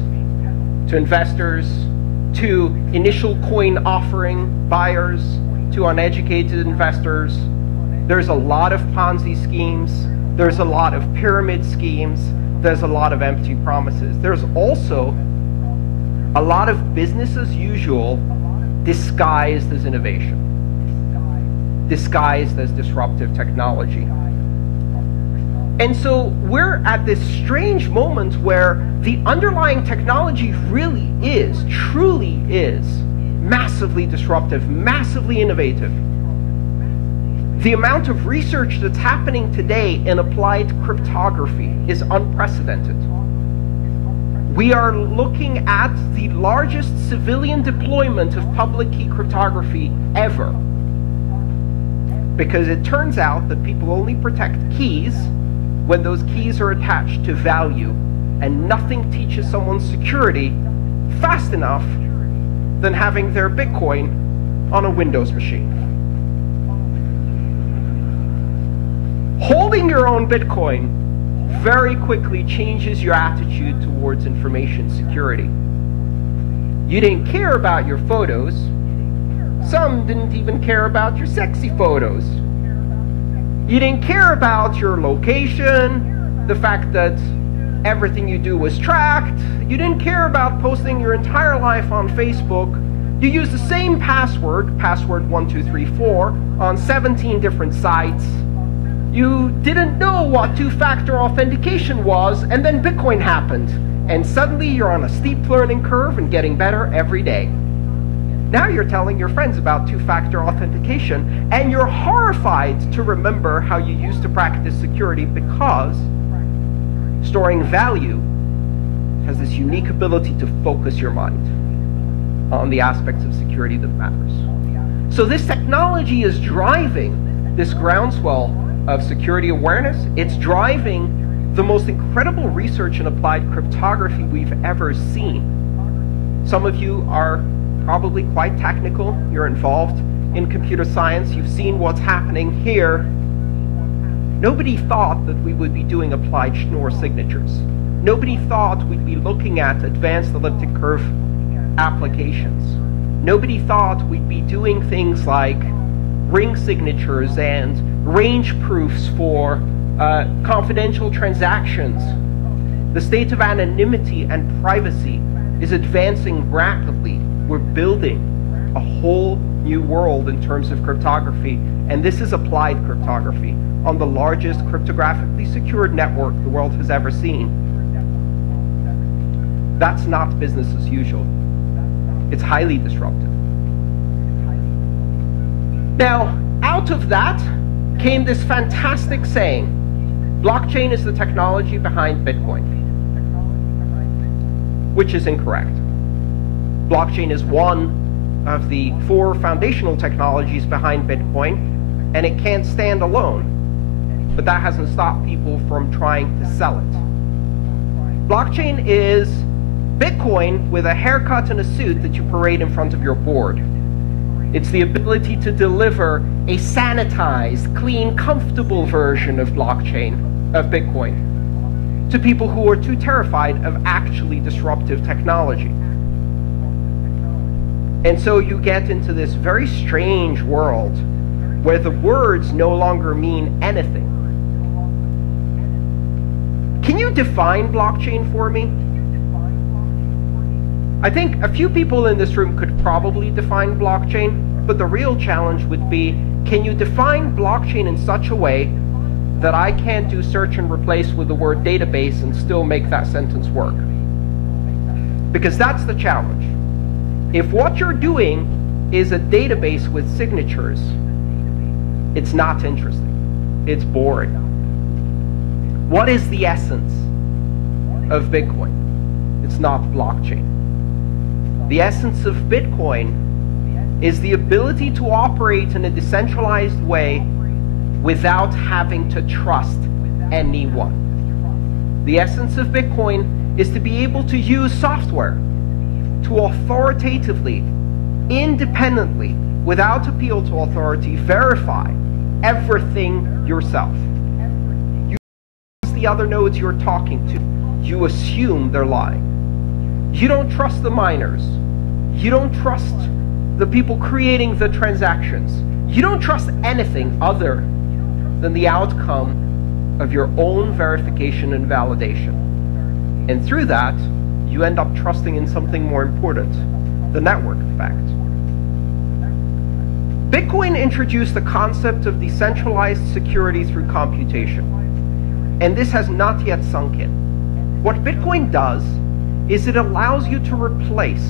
to investors, to initial coin offering buyers, to uneducated investors. There's a lot of Ponzi schemes. There's a lot of pyramid schemes. There's a lot of empty promises. There's also a lot of business as usual disguised as innovation, disguised as disruptive technology. And so we're at this strange moment where the underlying technology really is, truly is, massively disruptive, massively innovative. The amount of research that's happening today in applied cryptography is unprecedented. We are looking at the largest civilian deployment of public key cryptography ever. Because it turns out that people only protect keys when those keys are attached to value, and nothing teaches someone security fast enough than having their Bitcoin on a Windows machine. Holding your own Bitcoin very quickly changes your attitude towards information security. You didn't care about your photos. Some didn't even care about your sexy photos. You didn't care about your location, the fact that everything you do was tracked. You didn't care about posting your entire life on Facebook. You used the same password, password 1234, on 17 different sites. You didn't know what two-factor authentication was, and then Bitcoin happened. And suddenly you're on a steep learning curve and getting better every day. Now you're telling your friends about two-factor authentication, and you're horrified to remember how you used to practice security, because storing value has this unique ability to focus your mind on the aspects of security that matters. So this technology is driving this groundswell of security awareness. It's driving the most incredible research in applied cryptography we've ever seen. Some of you are probably quite technical. You're involved in computer science. You've seen what's happening here. Nobody thought that we would be doing applied Schnorr signatures. Nobody thought we'd be looking at advanced elliptic curve applications. Nobody thought we'd be doing things like ring signatures and range proofs for confidential transactions. The state of anonymity and privacy is advancing rapidly. We're building a whole new world in terms of cryptography, and this is applied cryptography on the largest cryptographically secured network the world has ever seen. That's not business as usual. It's highly disruptive. Now, out of that came this fantastic saying: blockchain is the technology behind Bitcoin, which is incorrect. Blockchain is one of the 4 foundational technologies behind Bitcoin, and it can't stand alone. But that hasn't stopped people from trying to sell it. Blockchain is Bitcoin with a haircut and a suit that you parade in front of your board. It's the ability to deliver a sanitized, clean, comfortable version of blockchain, of Bitcoin, to people who are too terrified of actually disruptive technology. And so you get into this very strange world where the words no longer mean anything. Can you define blockchain for me? I think a few people in this room could probably define blockchain, but the real challenge would be, can you define blockchain in such a way that I can't do search and replace with the word database and still make that sentence work? Because that's the challenge. If what you're doing is a database with signatures, it's not interesting. It's boring. What is the essence of Bitcoin? It's not blockchain. The essence of Bitcoin is the ability to operate in a decentralized way without having to trust anyone. The essence of Bitcoin is to be able to use software to authoritatively, independently, without appeal to authority, verify everything yourself. You trust the other nodes you're talking to. You assume they're lying. You don't trust the miners. You don't trust the people creating the transactions. You don't trust anything other than the outcome of your own verification and validation. And through that, you end up trusting in something more important, the network effect. Bitcoin introduced the concept of decentralized security through computation, and this has not yet sunk in. What Bitcoin does is it allows you to replace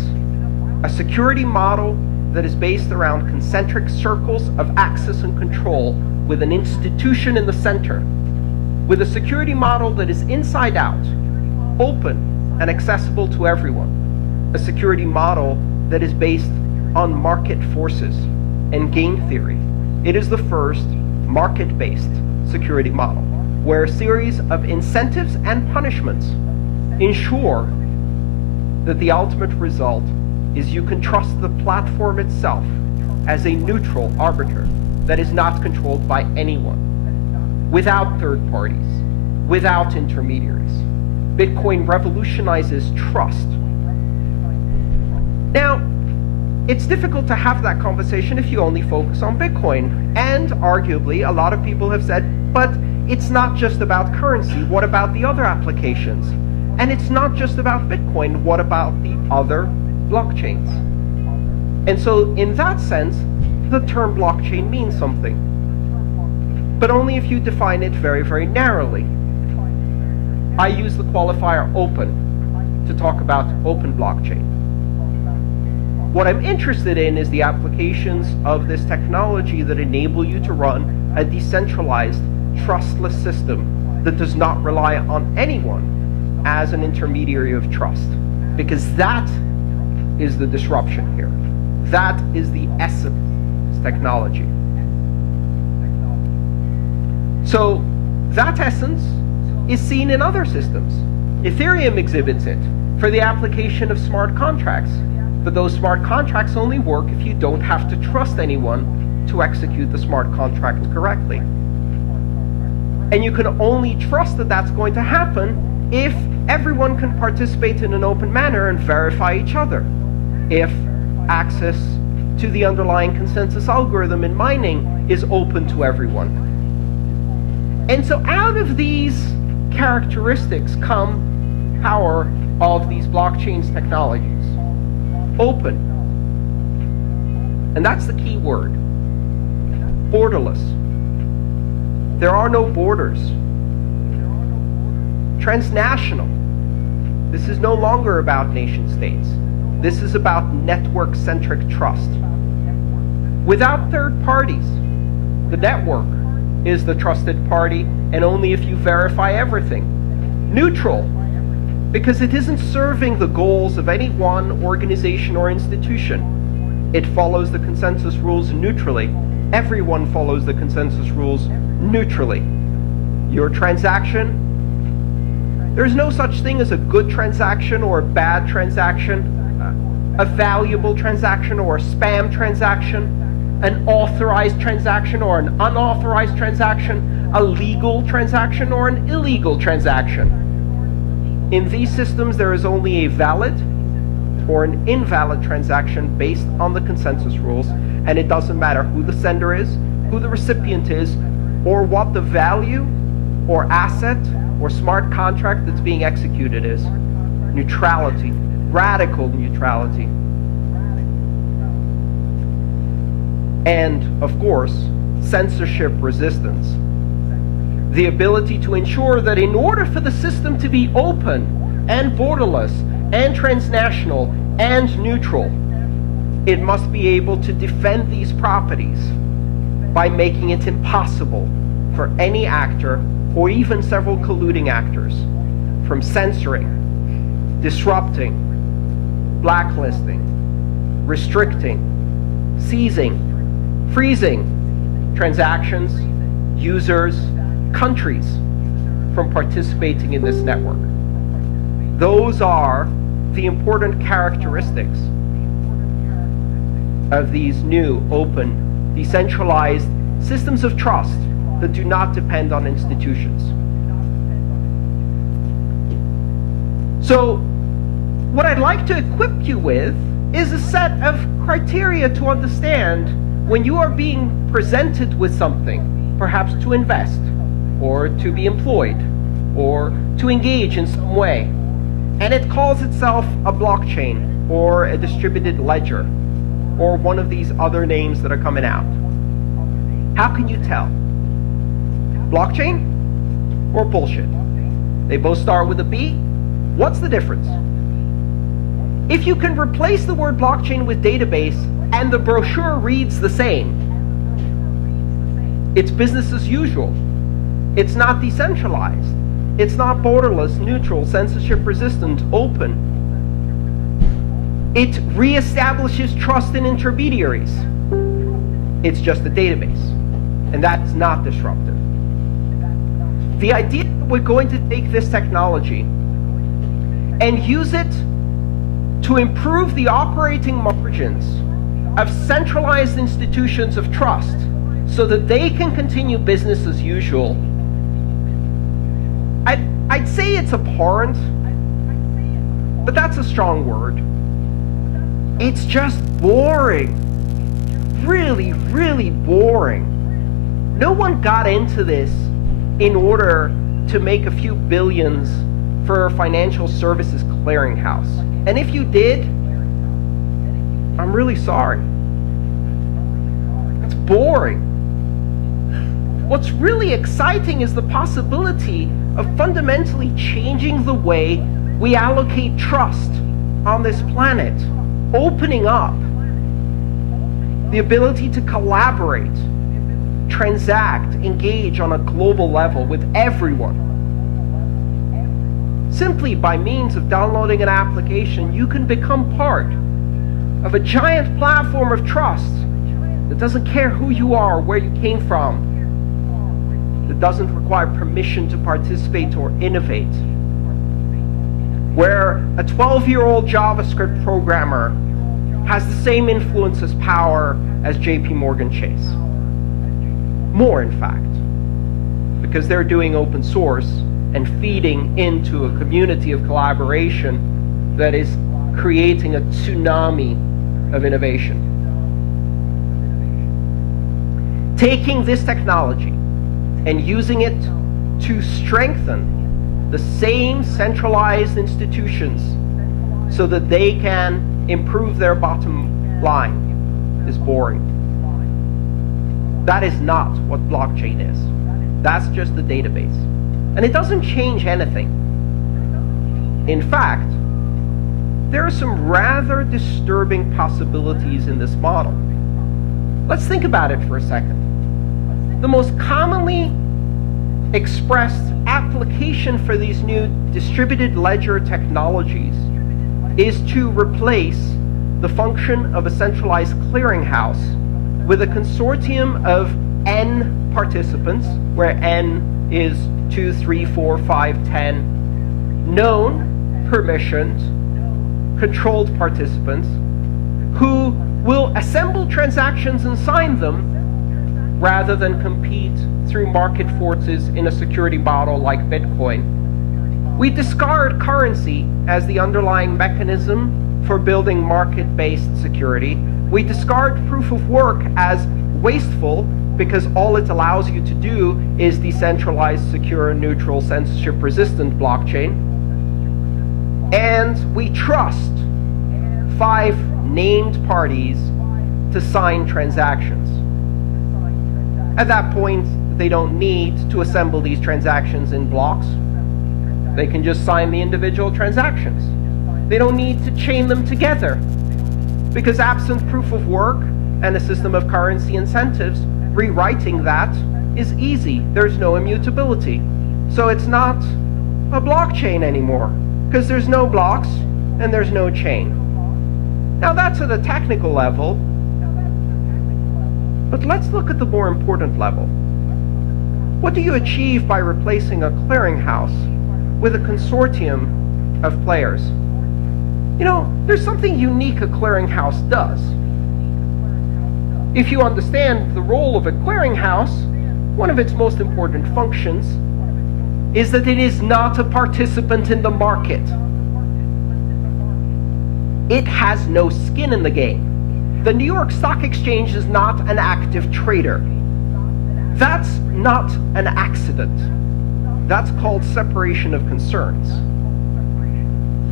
a security model that is based around concentric circles of access and control with an institution in the center, with a security model that is inside out, open and accessible to everyone. A security model that is based on market forces and game theory, It is the first market-based security model, where a series of incentives and punishments ensure that the ultimate result is you can trust the platform itself as a neutral arbiter that is not controlled by anyone, without third parties, without intermediaries. Bitcoin revolutionizes trust. Now, it's difficult to have that conversation if you only focus on Bitcoin. And arguably, a lot of people have said, but it's not just about currency. What about the other applications? And it's not just about Bitcoin. What about the other blockchains? And so, in that sense, the term blockchain means something. But only if you define it very, very narrowly. I use the qualifier open to talk about open blockchain. What I'm interested in is the applications of this technology that enable you to run a decentralized, trustless system that does not rely on anyone as an intermediary of trust. Because that is the disruption here. That is the essence of technology. So that essence is seen in other systems. Ethereum exhibits it for the application of smart contracts. But those smart contracts only work if you don't have to trust anyone to execute the smart contract correctly. And you can only trust that that's going to happen if everyone can participate in an open manner and verify each other. If access to the underlying consensus algorithm in mining is open to everyone. And so out of these characteristics come power of these blockchains technologies. Open. And that's the key word. Borderless. There are no borders. Transnational. This is no longer about nation states. This is about network-centric trust. Without third parties, the network is the trusted party, and only if you verify everything. Neutral. Because it isn't serving the goals of any one organization or institution. It follows the consensus rules neutrally. Everyone follows the consensus rules neutrally. Your transaction, there's no such thing as a good transaction or a bad transaction, a valuable transaction or a spam transaction, an authorized transaction or an unauthorized transaction, a legal transaction or an illegal transaction. In these systems, there is only a valid or an invalid transaction based on the consensus rules, and it doesn't matter who the sender is, who the recipient is, or what the value or asset or smart contract that's being executed is. Neutrality, radical neutrality. And, of course, censorship resistance. The ability to ensure that in order for the system to be open and borderless and transnational and neutral, it must be able to defend these properties by making it impossible for any actor or even several colluding actors from censoring, disrupting, blacklisting, restricting, seizing, freezing transactions, users, countries from participating in this network. Those are the important characteristics of these new, open, decentralized systems of trust that do not depend on institutions. So, what I'd like to equip you with is a set of criteria to understand when you are being presented with something, perhaps to invest, or to be employed, or to engage in some way. And it calls itself a blockchain, or a distributed ledger, or one of these other names that are coming out. How can you tell? Blockchain or bullshit? They both start with a B. What's the difference? If you can replace the word blockchain with database and the brochure reads the same, it's business as usual. It's not decentralized. It's not borderless, neutral, censorship-resistant, open. It reestablishes trust in intermediaries. It's just a database. And that's not disruptive. The idea that we're going to take this technology and use it to improve the operating margins of centralized institutions of trust so that they can continue business as usual, I'd say it's abhorrent, but that's a strong word. It's just boring. Really, really boring. No one got into this in order to make a few billions for a financial services clearinghouse. And if you did, I'm really sorry. It's boring. What's really exciting is the possibility of fundamentally changing the way we allocate trust on this planet, opening up the ability to collaborate, transact, engage on a global level with everyone. Simply by means of downloading an application, you can become part of a giant platform of trust that doesn't care who you are or where you came from, that doesn't require permission to participate or innovate, where a 12-year-old JavaScript programmer has the same influence as power as JP Morgan Chase. More, in fact, because they're doing open source and feeding into a community of collaboration that is creating a tsunami of innovation. Taking this technology and using it to strengthen the same centralized institutions so that they can improve their bottom line is boring. That is not what blockchain is. That's just a database. And it doesn't change anything. In fact, there are some rather disturbing possibilities in this model. Let's think about it for a second. The most commonly expressed application for these new distributed ledger technologies is to replace the function of a centralized clearinghouse with a consortium of N participants, where N is 2, 3, 4, 5, 10, known, permissioned, controlled participants, who will assemble transactions and sign them rather than compete through market forces in a security model like Bitcoin. We discard currency as the underlying mechanism for building market-based security. We discard proof of work as wasteful because all it allows you to do is decentralized, secure, neutral, censorship-resistant blockchain. And we trust 5 named parties to sign transactions. At that point, they don't need to assemble these transactions in blocks. They can just sign the individual transactions. They don't need to chain them together, because absent proof of work and a system of currency incentives, rewriting that is easy. There's no immutability. So it's not a blockchain anymore, because there's no blocks and there's no chain. Now that's at a technical level, but let's look at the more important level. What do you achieve by replacing a clearinghouse with a consortium of players? You know, there's something unique a clearinghouse does. If you understand the role of a clearinghouse, one of its most important functions is that it is not a participant in the market. It has no skin in the game. The New York Stock Exchange is not an active trader. That's not an accident. That's called separation of concerns.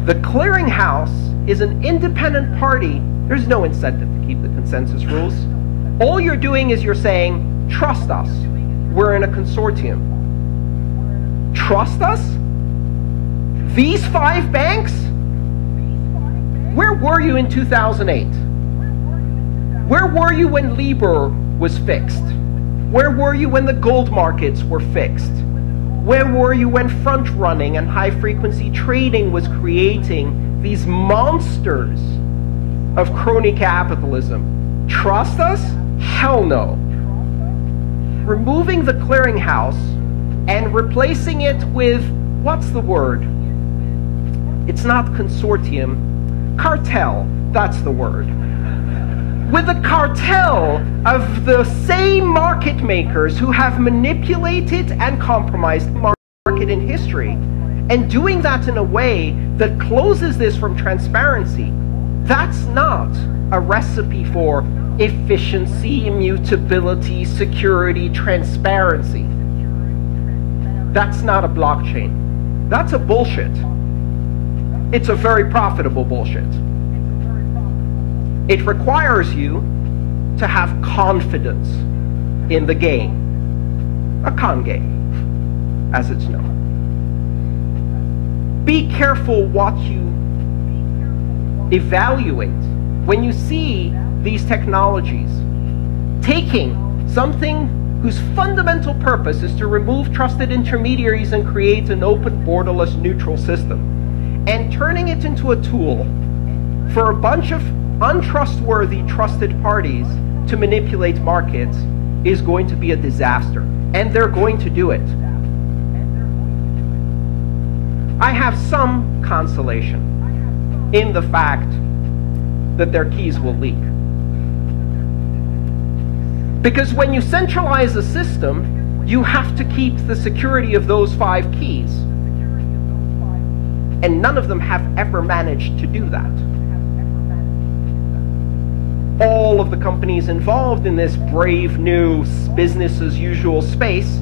The clearinghouse is an independent party. There's no incentive to keep the consensus rules. All you're doing is you're saying, trust us. We're in a consortium. Trust us? These 5 banks? Where were you in 2008? Where were you when Libor was fixed? Where were you when the gold markets were fixed? Where were you when front-running and high-frequency trading was creating these monsters of crony capitalism? Trust us? Hell no. Removing the clearinghouse and replacing it with, what's the word? It's not consortium. Cartel, that's the word. With a cartel of the same market makers who have manipulated and compromised the market in history, and doing that in a way that closes this from transparency, that's not a recipe for efficiency, immutability, security, transparency. That's not a blockchain. That's a bullshit. It's a very profitable bullshit. It requires you to have confidence in the game. A con game, as it's known. Be careful what you evaluate when you see these technologies taking something whose fundamental purpose is to remove trusted intermediaries and create an open, borderless, neutral system, and turning it into a tool for a bunch of untrustworthy trusted parties to manipulate markets is going to be a disaster. And they're going to do it. I have some consolation in the fact that their keys will leak. Because when you centralize a system, you have to keep the security of those 5 keys. And none of them have ever managed to do that. All of the companies involved in this brave new business as usual space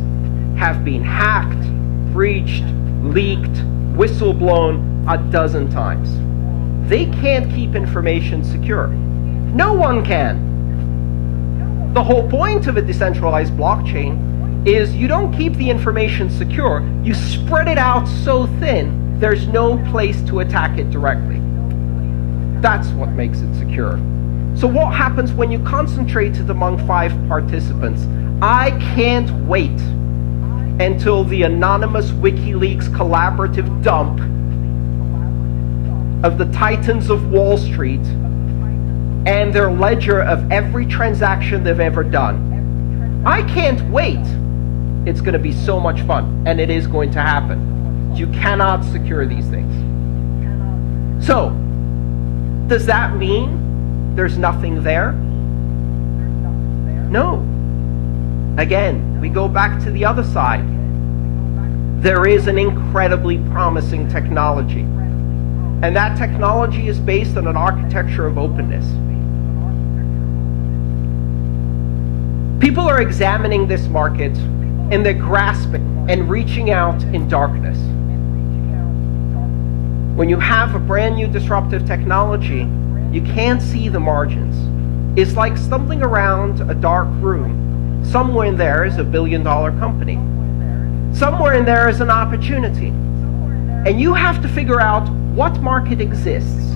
have been hacked, breached, leaked, whistleblown a dozen times. They can't keep information secure. No one can. The whole point of a decentralized blockchain is you don't keep the information secure, you spread it out so thin, there's no place to attack it directly. That's what makes it secure. So what happens when you concentrate it among 5 participants? I can't wait until the anonymous WikiLeaks collaborative dump of the titans of Wall Street and their ledger of every transaction they've ever done. I can't wait. It's going to be so much fun, and it is going to happen. You cannot secure these things. So, does that mean there's nothing there? No. Again, we go back to the other side. There is an incredibly promising technology. And that technology is based on an architecture of openness. People are examining this market and they're grasping and reaching out in darkness. When you have a brand new disruptive technology, you can't see the margins. It's like stumbling around a dark room. Somewhere in there is a billion-dollar company. Somewhere in there is an opportunity. And you have to figure out what market exists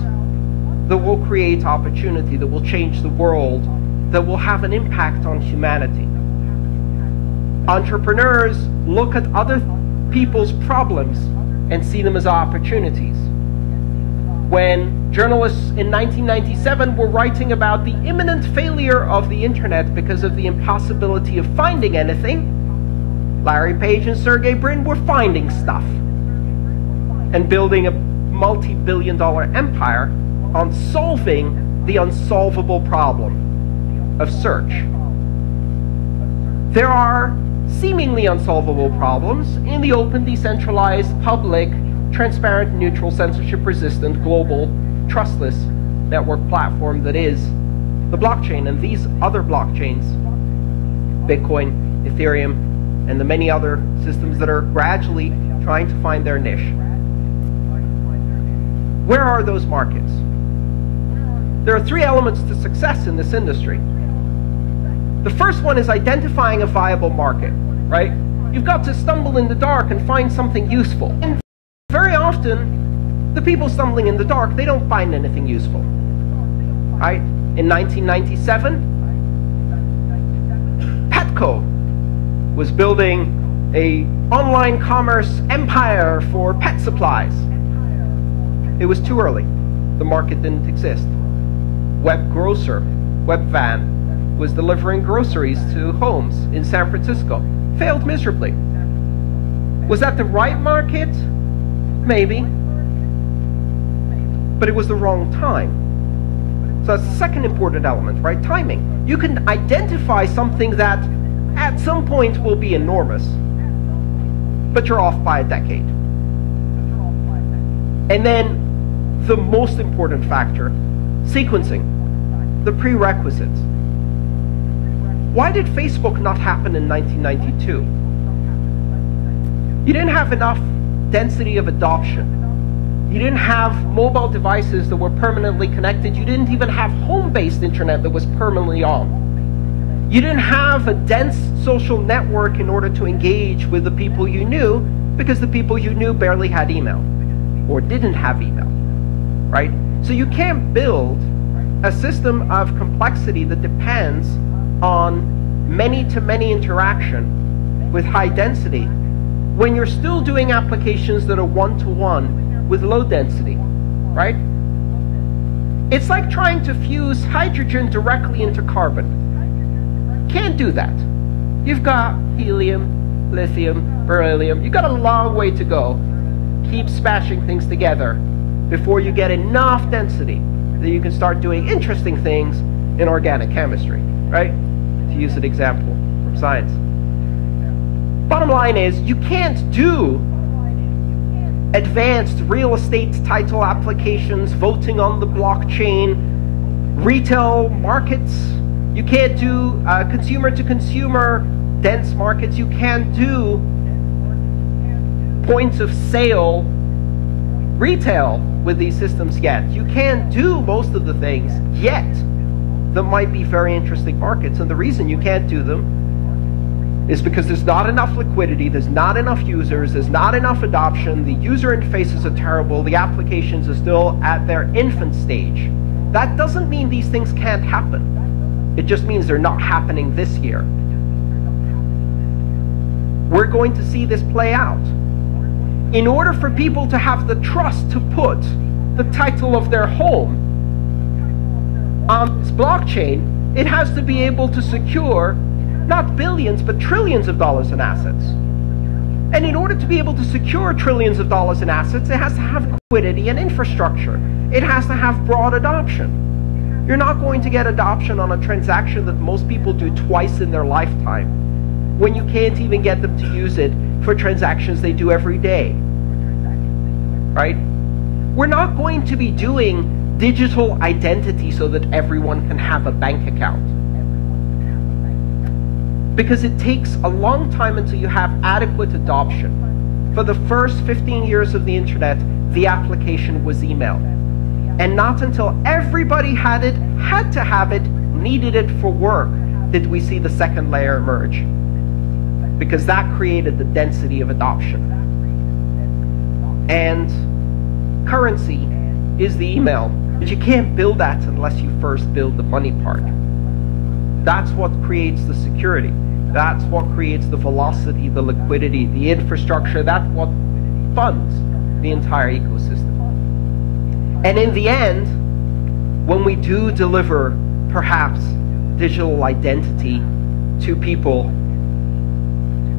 that will create opportunity, that will change the world, that will have an impact on humanity. Entrepreneurs look at other people's problems and see them as opportunities. When journalists in 1997 were writing about the imminent failure of the internet because of the impossibility of finding anything, Larry Page and Sergey Brin were finding stuff and building a multi-billion-dollar empire on solving the unsolvable problem of search. There are seemingly unsolvable problems in the open, decentralized, public, transparent, neutral, censorship-resistant, global, trustless network platform that is the blockchain. And these other blockchains, Bitcoin, Ethereum, and the many other systems that are gradually trying to find their niche. Where are those markets? There are 3 elements to success in this industry. The first one is identifying a viable market, right? You've got to stumble in the dark and find something useful. And very often, the people stumbling in the dark, they don't find anything useful, right? In 1997, Petco was building an online commerce empire for pet supplies. It was too early. The market didn't exist. Webgrocer, Webvan, was delivering groceries to homes in San Francisco. Failed miserably. Was that the right market? Maybe. But it was the wrong time. So that's the second important element, right? Timing. You can identify something that at some point will be enormous, but you're off by a decade. And then the most important factor, sequencing, the prerequisites. Why did Facebook not happen in 1992? You didn't have enough density of adoption. You didn't have mobile devices that were permanently connected. You didn't even have home-based internet that was permanently on. You didn't have a dense social network in order to engage with the people you knew, because the people you knew barely had email or didn't have email, right? So you can't build a system of complexity that depends on many-to-many interaction with high density when you're still doing applications that are one-to-one with low density, right? It's like trying to fuse hydrogen directly into carbon. Can't do that. You've got helium, lithium, beryllium. You've got a long way to go. Keep smashing things together before you get enough density that you can start doing interesting things in organic chemistry, right? To use an example from science. Bottom line is, you can't do advanced real estate title applications, voting on the blockchain, retail markets. You can't do consumer-to-consumer dense markets. You can't do points of sale retail with these systems yet. You can't do most of the things yet that might be very interesting markets. And the reason you can't do them is because there's not enough liquidity, there's not enough users, there's not enough adoption, the user interfaces are terrible, the applications are still at their infant stage. That doesn't mean these things can't happen. It just means they're not happening this year. We're going to see this play out. In order for people to have the trust to put the title of their home on this blockchain, it has to be able to secure not billions, but trillions of dollars in assets. And in order to be able to secure trillions of dollars in assets, it has to have liquidity and infrastructure. It has to have broad adoption. You're not going to get adoption on a transaction that most people do twice in their lifetime, when you can't even get them to use it for transactions they do every day, right? We're not going to be doing digital identity so that everyone can have a bank account, because it takes a long time until you have adequate adoption. For the first 15 years of the internet, the application was email. And not until everybody had to have it, needed it for work, did we see the second layer emerge. Because that created the density of adoption. And currency is the email. But you can't build that unless you first build the money part. That's what creates the security. That's what creates the velocity, the liquidity, the infrastructure. That's what funds the entire ecosystem. And in the end, when we do deliver, perhaps, digital identity to people,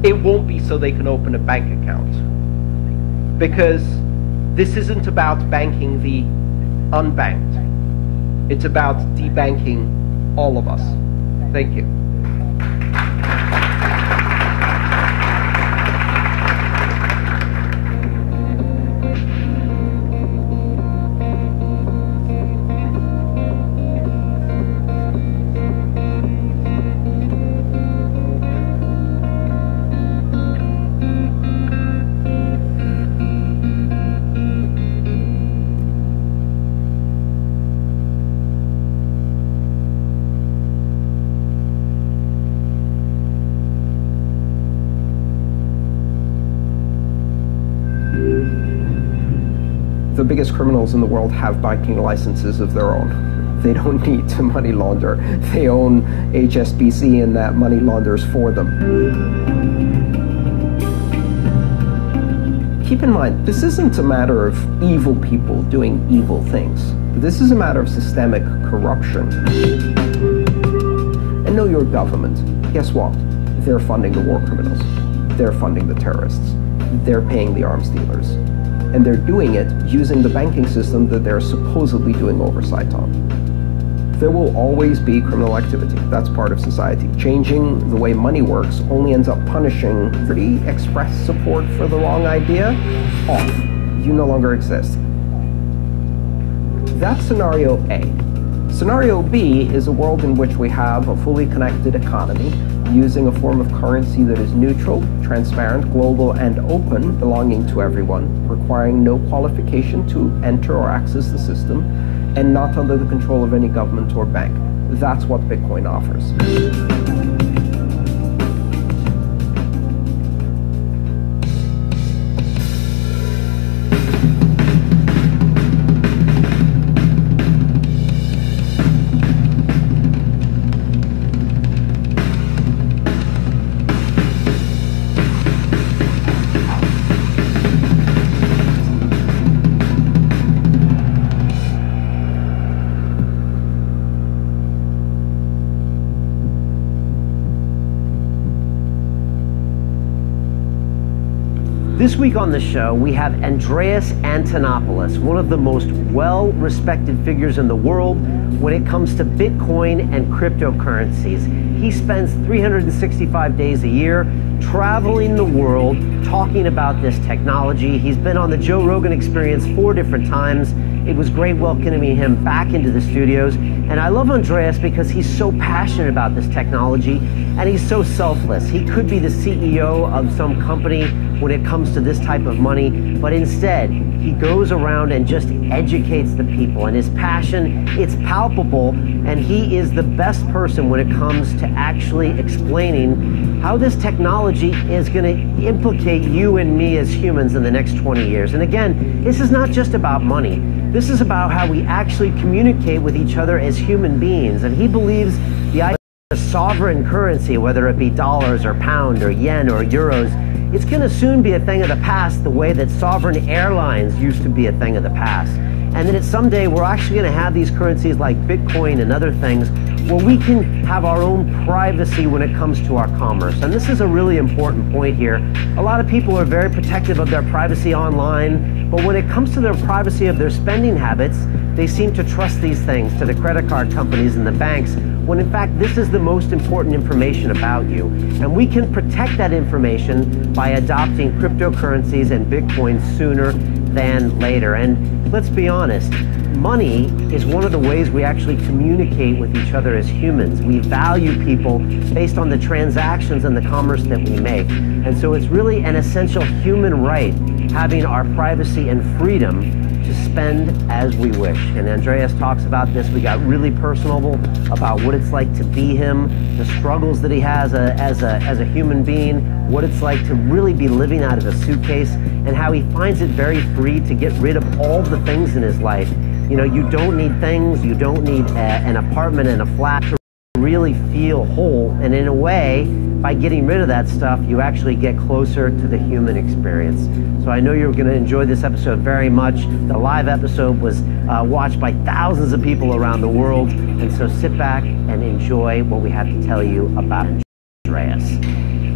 it won't be so they can open a bank account. Because this isn't about banking the unbanked. It's about debanking all of us. Thank you. The biggest criminals in the world have banking licenses of their own. They don't need to money launder. They own HSBC and that money launders for them. Keep in mind, this isn't a matter of evil people doing evil things. This is a matter of systemic corruption. And know your government. Guess what? They're funding the war criminals. They're funding the terrorists. They're paying the arms dealers. And they're doing it using the banking system that they're supposedly doing oversight on. There will always be criminal activity. That's part of society. Changing the way money works only ends up punishing pretty express support for the wrong idea. Off. You no longer exist. That's scenario A. Scenario B is a world in which we have a fully connected economy using a form of currency that is neutral, transparent, global, and open, belonging to everyone, requiring no qualification to enter or access the system, and not under the control of any government or bank. That's what Bitcoin offers. This week on the show, we have Andreas Antonopoulos, one of the most well-respected figures in the world when it comes to Bitcoin and cryptocurrencies. He spends 365 days a year traveling the world, talking about this technology. He's been on the Joe Rogan Experience 4 different times. It was great welcoming him back into the studios. And I love Andreas because he's so passionate about this technology and he's so selfless. He could be the CEO of some company when it comes to this type of money, but instead he goes around and just educates the people, and his passion, it's palpable, and he is the best person when it comes to actually explaining how this technology is going to implicate you and me as humans in the next 20 years. And again, this is not just about money. This is about how we actually communicate with each other as human beings, and he believes the idea of a sovereign currency, whether it be dollars or pound or yen or euros, it's going to soon be a thing of the past the way that sovereign airlines used to be a thing of the past. And then someday we're actually going to have these currencies like Bitcoin and other things where we can have our own privacy when it comes to our commerce. And this is a really important point here. A lot of people are very protective of their privacy online, but when it comes to their privacy of their spending habits, they seem to trust these things to the credit card companies and the banks, when in fact this is the most important information about you. And we can protect that information by adopting cryptocurrencies and Bitcoin sooner than later. And let's be honest, money is one of the ways we actually communicate with each other as humans. We value people based on the transactions and the commerce that we make. And so it's really an essential human right, having our privacy and freedom to spend as we wish. And Andreas talks about this. We got really personable about what it's like to be him, the struggles that he has as a human being, what it's like to really be living out of a suitcase, and how he finds it very free to get rid of all the things in his life. You know, you don't need things, you don't need an apartment and a flat to really feel whole. And in a way, by getting rid of that stuff, you actually get closer to the human experience. So I know you're going to enjoy this episode very much. The live episode was watched by thousands of people around the world. And so sit back and enjoy what we have to tell you about Andreas.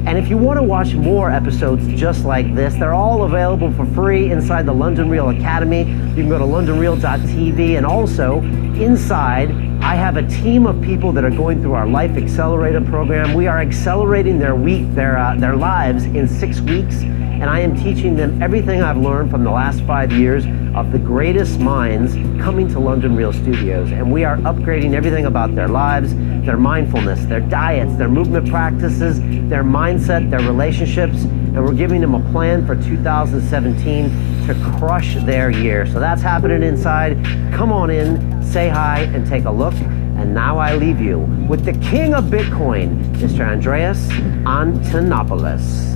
And if you want to watch more episodes just like this, they're all available for free inside the London Real Academy. You can go to londonreal.tv, and also inside I have a team of people that are going through our Life Accelerator program. We are accelerating their lives in 6 weeks, and I am teaching them everything I've learned from the last 5 years of the greatest minds coming to London Real Studios. And we are upgrading everything about their lives, their mindfulness, their diets, their movement practices, their mindset, their relationships, and we're giving them a plan for 2017 to crush their year. So that's happening inside. Come on in, say hi, and take a look. And now I leave you with the king of Bitcoin, Mr. Andreas Antonopoulos.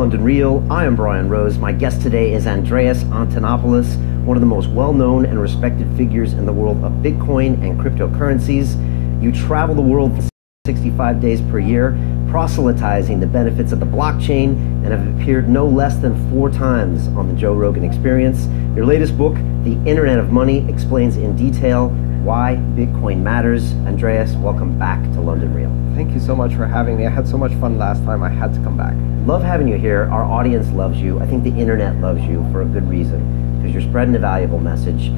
London Real. I am Brian Rose. My guest today is Andreas Antonopoulos, one of the most well-known and respected figures in the world of Bitcoin and cryptocurrencies. You travel the world for 65 days per year, proselytizing the benefits of the blockchain, and have appeared no less than 4 times on the Joe Rogan Experience. Your latest book, The Internet of Money, explains in detail why Bitcoin matters. Andreas, welcome back to London Real. Thank you so much for having me. I had so much fun last time. I had to come back. Love having you here. Our audience loves you. I think the internet loves you for a good reason, because you're spreading a valuable message.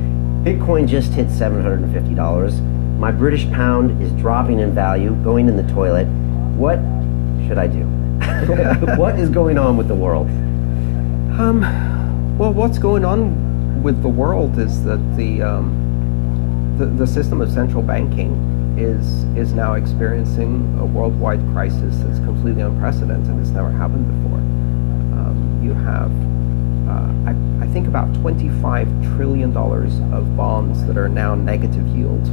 Bitcoin just hit $750. My British pound is dropping in value, going in the toilet. What should I do? What is going on with the world? Well, what's going on with the world is that the system of central banking is now experiencing a worldwide crisis that's completely unprecedented. It's never happened before. You have, I think, about $25 trillion of bonds that are now negative yield.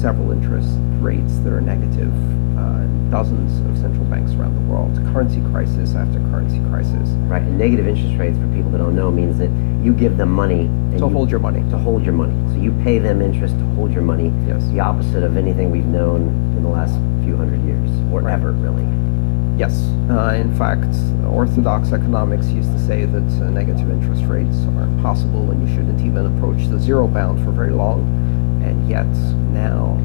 Several interest rates that are negative, dozens of central banks around the world, currency crisis after currency crisis. Right, and negative interest rates, for people that don't know, means that you give them money to hold your money. To hold your money. So you pay them interest to hold your money. Yes. The opposite of anything we've known in the last few hundred years, or ever, really. Yes. In fact, orthodox economics used to say that negative interest rates are impossible and you shouldn't even approach the zero bound for very long. And yet now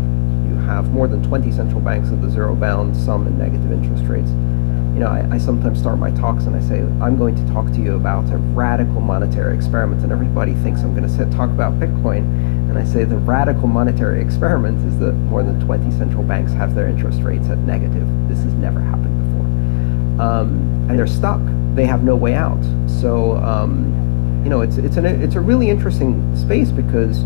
you have more than 20 central banks at the zero bound, some in negative interest rates. You know, I sometimes start my talks and I say, I'm going to talk to you about a radical monetary experiment, and everybody thinks I'm going to talk about Bitcoin. And I say the radical monetary experiment is that more than 20 central banks have their interest rates at negative. This has never happened before. And they're stuck. They have no way out. So, you know, it's a really interesting space, because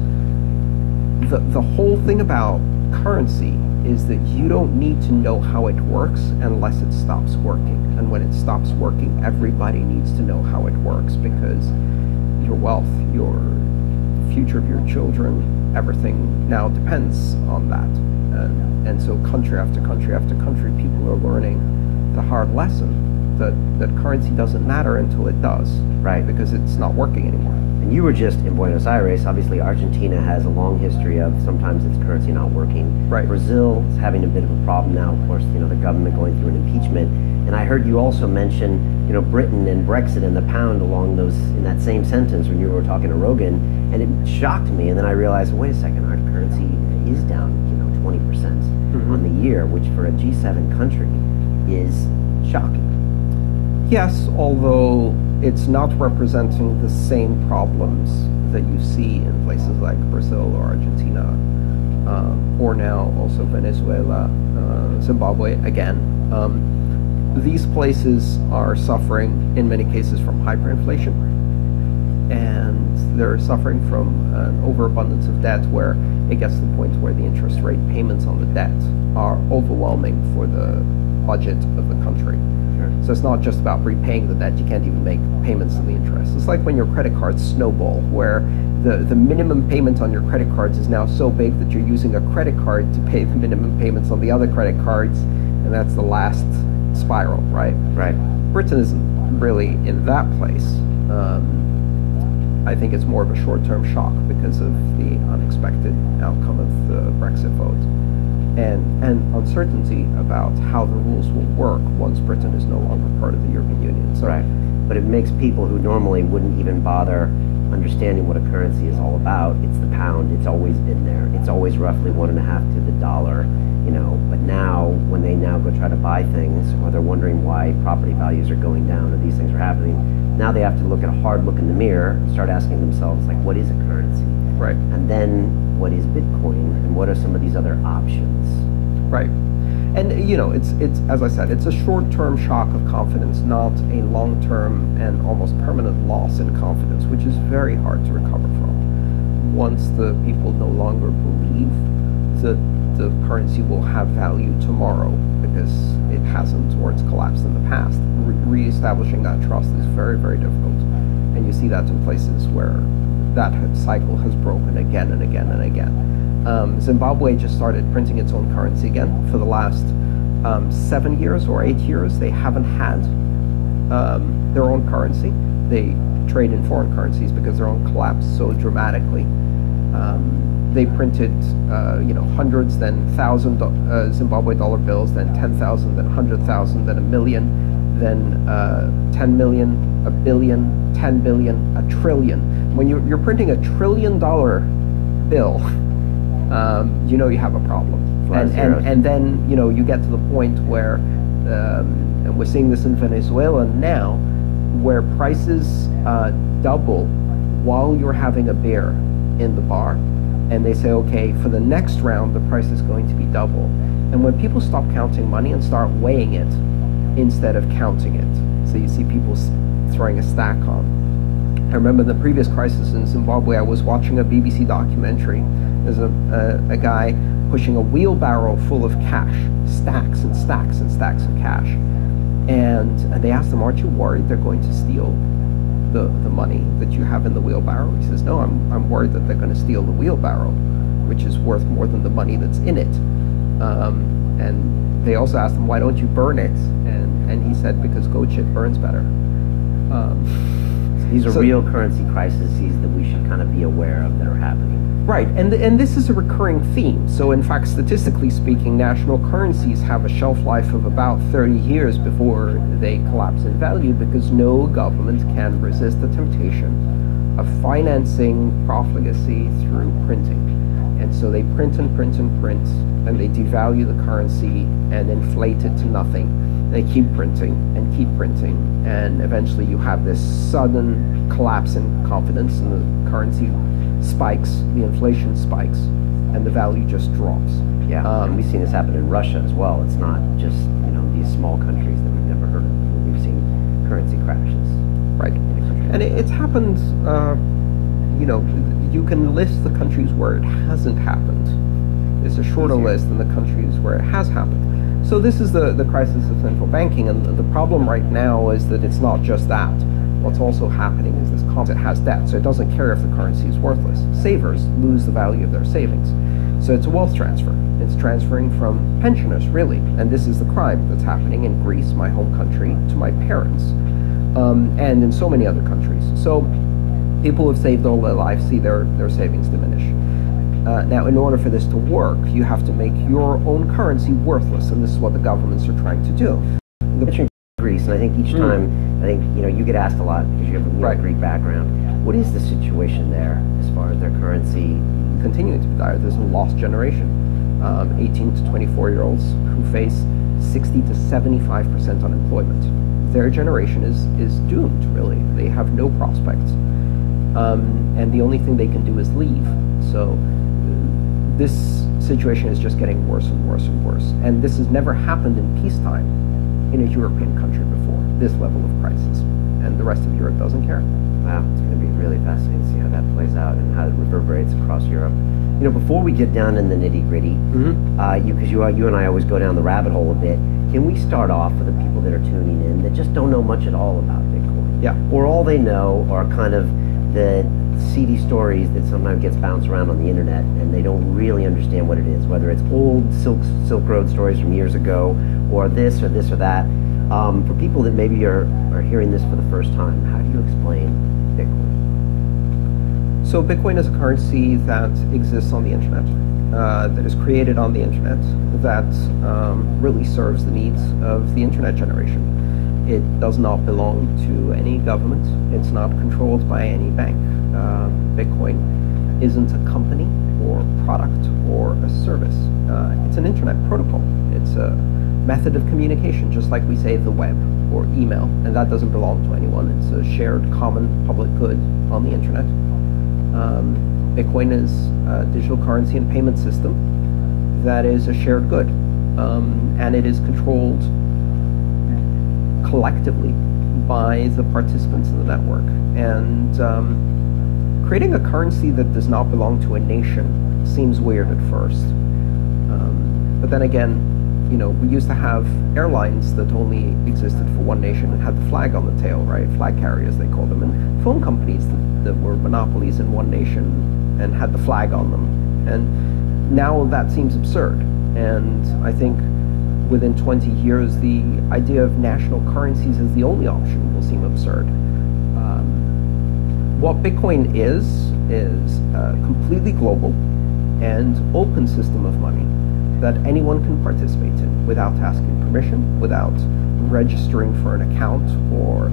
the whole thing about currency is that you don't need to know how it works unless it stops working. And when it stops working, everybody needs to know how it works, because your wealth, your future of your children, everything now depends on that. And so country after country after country, people are learning the hard lesson that currency doesn't matter until it does. Right. Because it's not working anymore. And you were just in Buenos Aires. Obviously, Argentina has a long history of sometimes its currency not working. Right. Brazil is having a bit of a problem now. Of course, you know, the government going through an impeachment. And I heard you also mention, you know, Britain and Brexit and the pound along those, in that same sentence when you were talking to Rogan, and it shocked me. And then I realized, wait a second, our currency is down, you know, 20% on the year, which for a G7 country is shocking. Yes, although it's not representing the same problems that you see in places like Brazil or Argentina, or now also Venezuela, Zimbabwe again. These places are suffering in many cases from hyperinflation, and they're suffering from an overabundance of debt, where it gets to the point where the interest rate payments on the debt are overwhelming for the budget of the country. So it's not just about repaying the debt. You can't even make payments on the interest. It's like when your credit cards snowball, where the minimum payment on your credit cards is now so big that you're using a credit card to pay the minimum payments on the other credit cards, and that's the last spiral, right? Right. Britain isn't really in that place. I think it's more of a short-term shock because of the unexpected outcome of the Brexit vote. And uncertainty about how the rules will work once Britain is no longer part of the European Union. So, right. But it makes people who normally wouldn't even bother understanding what a currency is all about. It's the pound. It's always been there. It's always roughly 1.5 to the dollar, you know. But now, when they now go try to buy things, or they're wondering why property values are going down or these things are happening, now they have to look at a hard look in the mirror and start asking themselves, like, what is a currency? Right. And then, what is Bitcoin, and what are some of these other options? Right. And, you know, it's as I said, it's a short-term shock of confidence, not a long-term and almost permanent loss in confidence, which is very hard to recover from. Once the people no longer believe that the currency will have value tomorrow because it hasn't, or it's collapsed in the past, re-establishing that trust is very, very difficult. And you see that in places where that cycle has broken again and again and again. Zimbabwe just started printing its own currency again. For the last 7 years or 8 years, they haven't had their own currency. They trade in foreign currencies because their own collapsed so dramatically. They printed, hundreds, then 1,000 Zimbabwe dollar bills, then 10,000, then 100,000, then 1 million, then 10 million, 1 billion, 10 billion, 1 trillion. When you're printing $1 trillion bill, you have a problem. And then you get to the point where, and we're seeing this in Venezuela now, where prices double while you're having a beer in the bar, and they say, okay, for the next round the price is going to be double. And when people stop counting money and start weighing it instead of counting it, so you see people throwing a stack on. I remember in the previous crisis in Zimbabwe, I was watching a BBC documentary. There's a guy pushing a wheelbarrow full of cash, stacks and stacks and stacks of cash. And they asked him, aren't you worried they're going to steal the money that you have in the wheelbarrow? He says, no, I'm worried that they're going to steal the wheelbarrow, which is worth more than the money that's in it. And they also asked him, why don't you burn it? And he said, because goat shit burns better. These are real currency crises that we should kind of be aware of that are happening. Right, and this is a recurring theme. So in fact, statistically speaking, national currencies have a shelf life of about 30 years before they collapse in value, because no government can resist the temptation of financing profligacy through printing. And so they print and print and print, and they devalue the currency and inflate it to nothing. They keep printing and keep printing, and eventually you have this sudden collapse in confidence, and the currency spikes, the inflation spikes, and the value just drops. Yeah, and we've seen this happen in Russia as well. It's not just these small countries that we've never heard of. We've seen currency crashes. Right, and it's happened. You can list the countries where it hasn't happened. It's a shorter list than the countries where it has happened. So this is the crisis of central banking, and the problem right now is that it's not just that. What's also happening is this concept has debt, so it doesn't care if the currency is worthless. Savers lose the value of their savings. So it's a wealth transfer. It's transferring from pensioners, really. And this is the crime that's happening in Greece, my home country, to my parents, and in so many other countries. So people who have saved all their lives see their savings diminish. Now, in order for this to work, you have to make your own currency worthless, and this is what the governments are trying to do. Greece, and I think each time, you get asked a lot because you have a Greek background. What is the situation there as far as their currency? Continuing to be dire. There's a lost generation, 18 to 24-year-olds who face 60 to 75% unemployment. Their generation is doomed, really. They have no prospects, and the only thing they can do is leave. So this situation is just getting worse and worse and worse, and this has never happened in peacetime in a European country before, this level of crisis, and the rest of Europe doesn't care. Wow, it's going to be really fascinating to see how that plays out and how it reverberates across Europe. Before we get down in the nitty-gritty, because you and I always go down the rabbit hole a bit, can we start off for the people that are tuning in that just don't know much at all about Bitcoin? Yeah. Or all they know are kind of the seedy stories that sometimes gets bounced around on the internet, and they don't really understand what it is, whether it's old Silk Road stories from years ago, or this or that. For people that maybe are hearing this for the first time, how do you explain Bitcoin? So Bitcoin is a currency that exists on the internet, that is created on the internet, that really serves the needs of the internet generation. It does not belong to any government. It's not controlled by any bank. Bitcoin isn't a company or product or a service. It's an internet protocol. It's a method of communication, just like we say the web or email, and that doesn't belong to anyone. It's a shared common public good on the internet. Bitcoin is a digital currency and payment system that is a shared good, and it is controlled collectively by the participants in the network. And creating a currency that does not belong to a nation seems weird at first, but then again, we used to have airlines that only existed for one nation and had the flag on the tail, right? Flag carriers, they call them, and phone companies that were monopolies in one nation and had the flag on them. And now that seems absurd. And I think within 20 years, the idea of national currencies as the only option will seem absurd. What Bitcoin is a completely global and open system of money that anyone can participate in without asking permission, without registering for an account or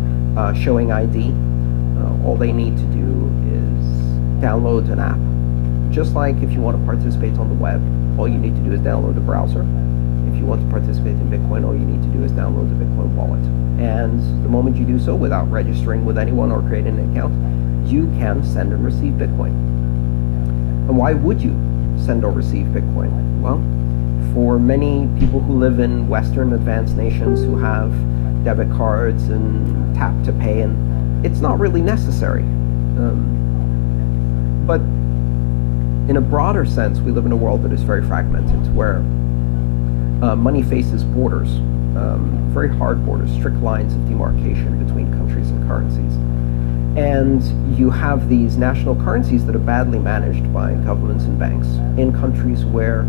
showing ID. All they need to do is download an app. Just like if you want to participate on the web, all you need to do is download a browser. If you want to participate in Bitcoin, all you need to do is download the Bitcoin wallet. And the moment you do so without registering with anyone or creating an account, you can send and receive Bitcoin. And why would you send or receive Bitcoin? Well, for many people who live in Western advanced nations who have debit cards and tap to pay, and it's not really necessary. But in a broader sense, we live in a world that is very fragmented, where money faces borders, very hard borders, strict lines of demarcation between countries and currencies. And you have these national currencies that are badly managed by governments and banks in countries where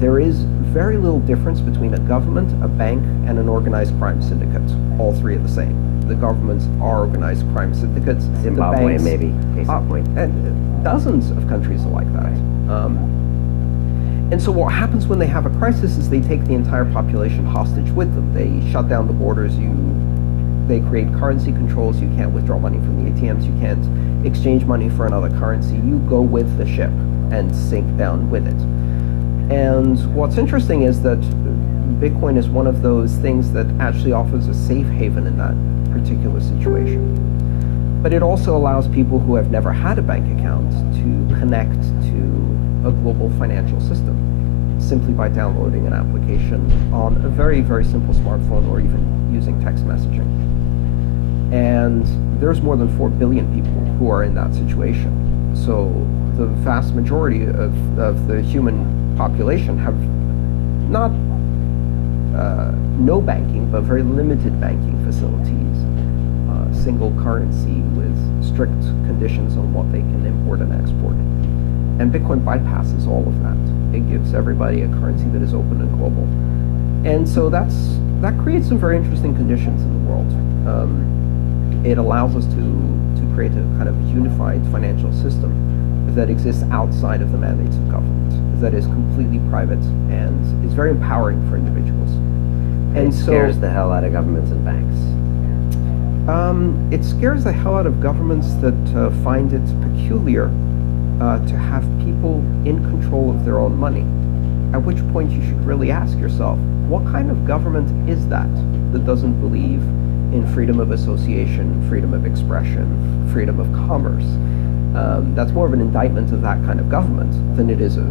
there is very little difference between a government, a bank, and an organized crime syndicate. All three are the same. The governments are organized crime syndicates. Zimbabwe, the banks, maybe, case in point. and dozens of countries are like that. And so what happens when they have a crisis is they take the entire population hostage with them. They shut down the borders. They create currency controls. You can't withdraw money from the ATMs. You can't exchange money for another currency. You go with the ship and sink down with it. And what's interesting is that Bitcoin is one of those things that actually offers a safe haven in that particular situation. But it also allows people who have never had a bank account to connect to a global financial system simply by downloading an application on a very, very simple smartphone or even using text messaging. And there's more than 4 billion people who are in that situation. So the vast majority of the human population have not no banking, but very limited banking facilities, single currency with strict conditions on what they can import and export. And Bitcoin bypasses all of that. It gives everybody a currency that is open and global. And so that creates some very interesting conditions in the world. It allows us to create a kind of unified financial system that exists outside of the mandates of government, that is completely private and is very empowering for individuals. And it scares the hell out of governments and banks. It scares the hell out of governments that find it peculiar to have people in control of their own money. At which point you should really ask yourself, what kind of government is that doesn't believe in freedom of association, freedom of expression, freedom of commerce? That's more of an indictment of that kind of government than it is of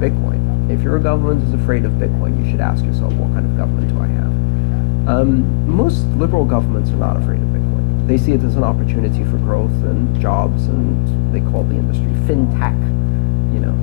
Bitcoin. If your government is afraid of Bitcoin, you should ask yourself, what kind of government do I have? Most liberal governments are not afraid of Bitcoin. They see it as an opportunity for growth and jobs, and they call the industry fintech,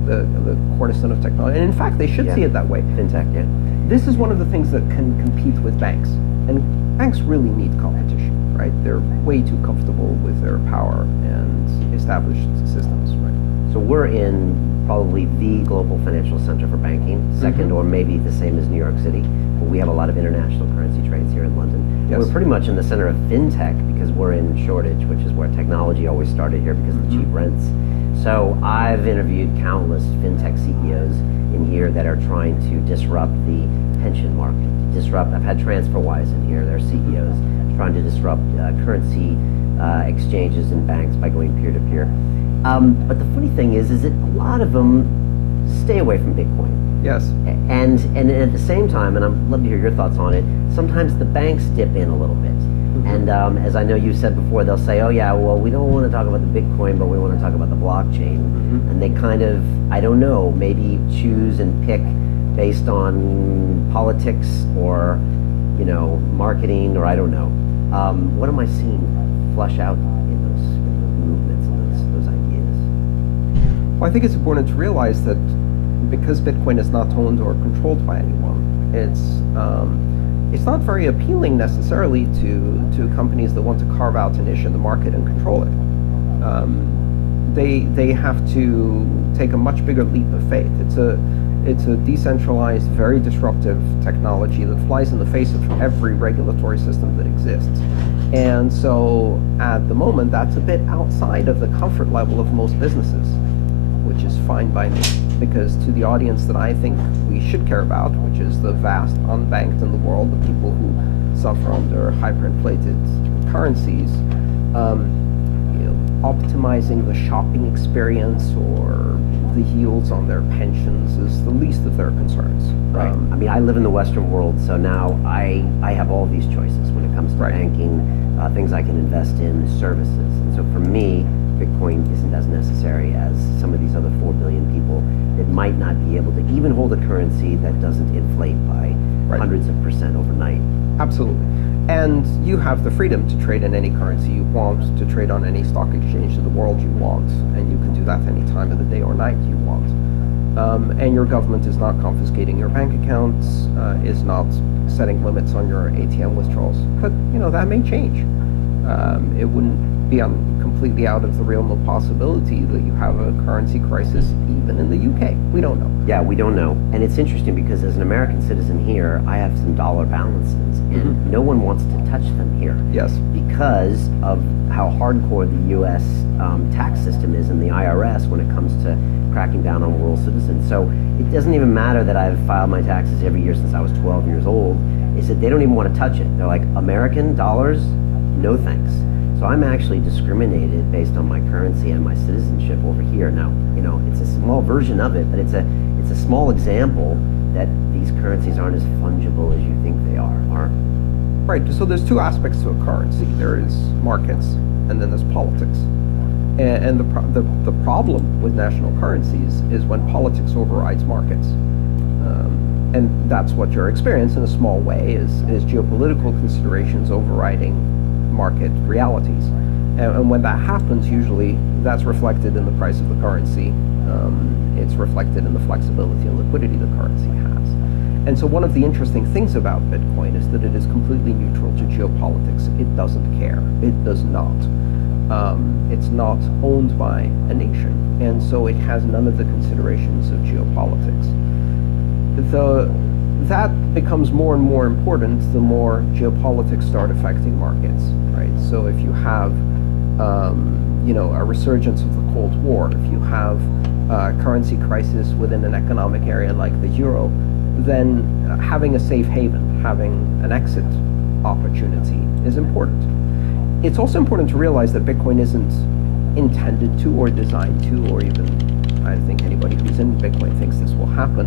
the cornerstone of technology. And in fact, they should see it that way. Fintech, yeah. This is one of the things that can compete with banks. And banks really need competition, right? They're way too comfortable with their power and established systems, right? So we're in probably the global financial center for banking, second or maybe the same as New York City. But we have a lot of international currency trades here in London. Yes. We're pretty much in the center of fintech because we're in Shoreditch, which is where technology always started here because of the cheap rents. So I've interviewed countless fintech CEOs in here that are trying to disrupt the pension market. I've had TransferWise in here, their CEOs, trying to disrupt currency exchanges and banks by going peer-to-peer. But the funny thing is that a lot of them stay away from Bitcoin. Yes. And at the same time, and I'd love to hear your thoughts on it, sometimes the banks dip in a little bit. And as I know you said before, they'll say, oh yeah, well, we don't want to talk about the Bitcoin, but we want to talk about the blockchain. And they kind of, I don't know, maybe choose and pick based on politics or, marketing, or I don't know. What am I seeing flush out in those movements and those ideas? Well, I think it's important to realize that because Bitcoin is not owned or controlled by anyone, it's not very appealing necessarily to companies that want to carve out a niche in the market and control it. They have to take a much bigger leap of faith. It's a decentralized, very disruptive technology that flies in the face of every regulatory system that exists. And so at the moment, that's a bit outside of the comfort level of most businesses, which is fine by me, because to the audience that I think we should care about, which is the vast unbanked in the world, the people who suffer under hyperinflated currencies, optimizing the shopping experience or the yields on their pensions is the least of their concerns. Right. I mean, I live in the Western world, so now I have all these choices when it comes to banking, things I can invest in, services. And so for me, Bitcoin isn't as necessary as some of these other 4 billion people that might not be able to even hold a currency that doesn't inflate by hundreds of % overnight. Absolutely. And you have the freedom to trade in any currency you want, to trade on any stock exchange in the world you want, and you can do that any time of the day or night you want. And your government is not confiscating your bank accounts, is not setting limits on your ATM withdrawals. But, that may change. It wouldn't be completely out of the realm of possibility that you have a currency crisis even in the UK. We don't know. Yeah, we don't know. And it's interesting because as an American citizen here, I have some dollar balances, and no one wants to touch them here. Yes. Because of how hardcore the U.S. Tax system is and the IRS when it comes to cracking down on rural citizens. So it doesn't even matter that I've filed my taxes every year since I was 12 years old. Is that they don't even want to touch it. They're like, American dollars? No thanks. So I'm actually discriminated based on my currency and my citizenship over here. Now, it's a small version of it, but it's a small example that these currencies aren't as fungible as you think they are. Right. So there's two aspects to a currency. There is markets, and then there's politics. And the problem with national currencies is when politics overrides markets. And that's what you're experiencing in a small way is geopolitical considerations overriding market realities. And when that happens, usually that's reflected in the price of the currency. It's reflected in the flexibility and liquidity the currency has. And so one of the interesting things about Bitcoin is that it is completely neutral to geopolitics. It doesn't care. It does not. It's not owned by a nation. And so it has none of the considerations of geopolitics. That becomes more and more important the more geopolitics start affecting markets, right? So if you have, a resurgence of the Cold War, if you have a currency crisis within an economic area like the euro, then having a safe haven, having an exit opportunity is important. It's also important to realize that Bitcoin isn't intended to or designed to, or even I think anybody who's in Bitcoin thinks this will happen.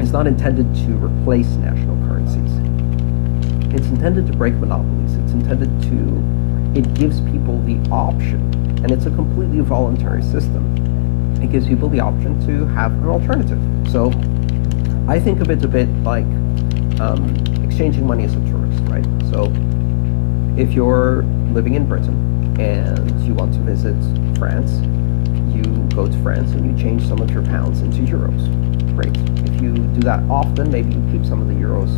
It's not intended to replace national currencies. It's intended to break monopolies. It's intended it gives people the option, and it's a completely voluntary system. It gives people the option to have an alternative. So I think of it a bit like exchanging money as a tourist, right? So if you're living in Britain and you want to visit France, you go to France and you change some of your pounds into euros. Great. If you do that often, maybe you keep some of the euros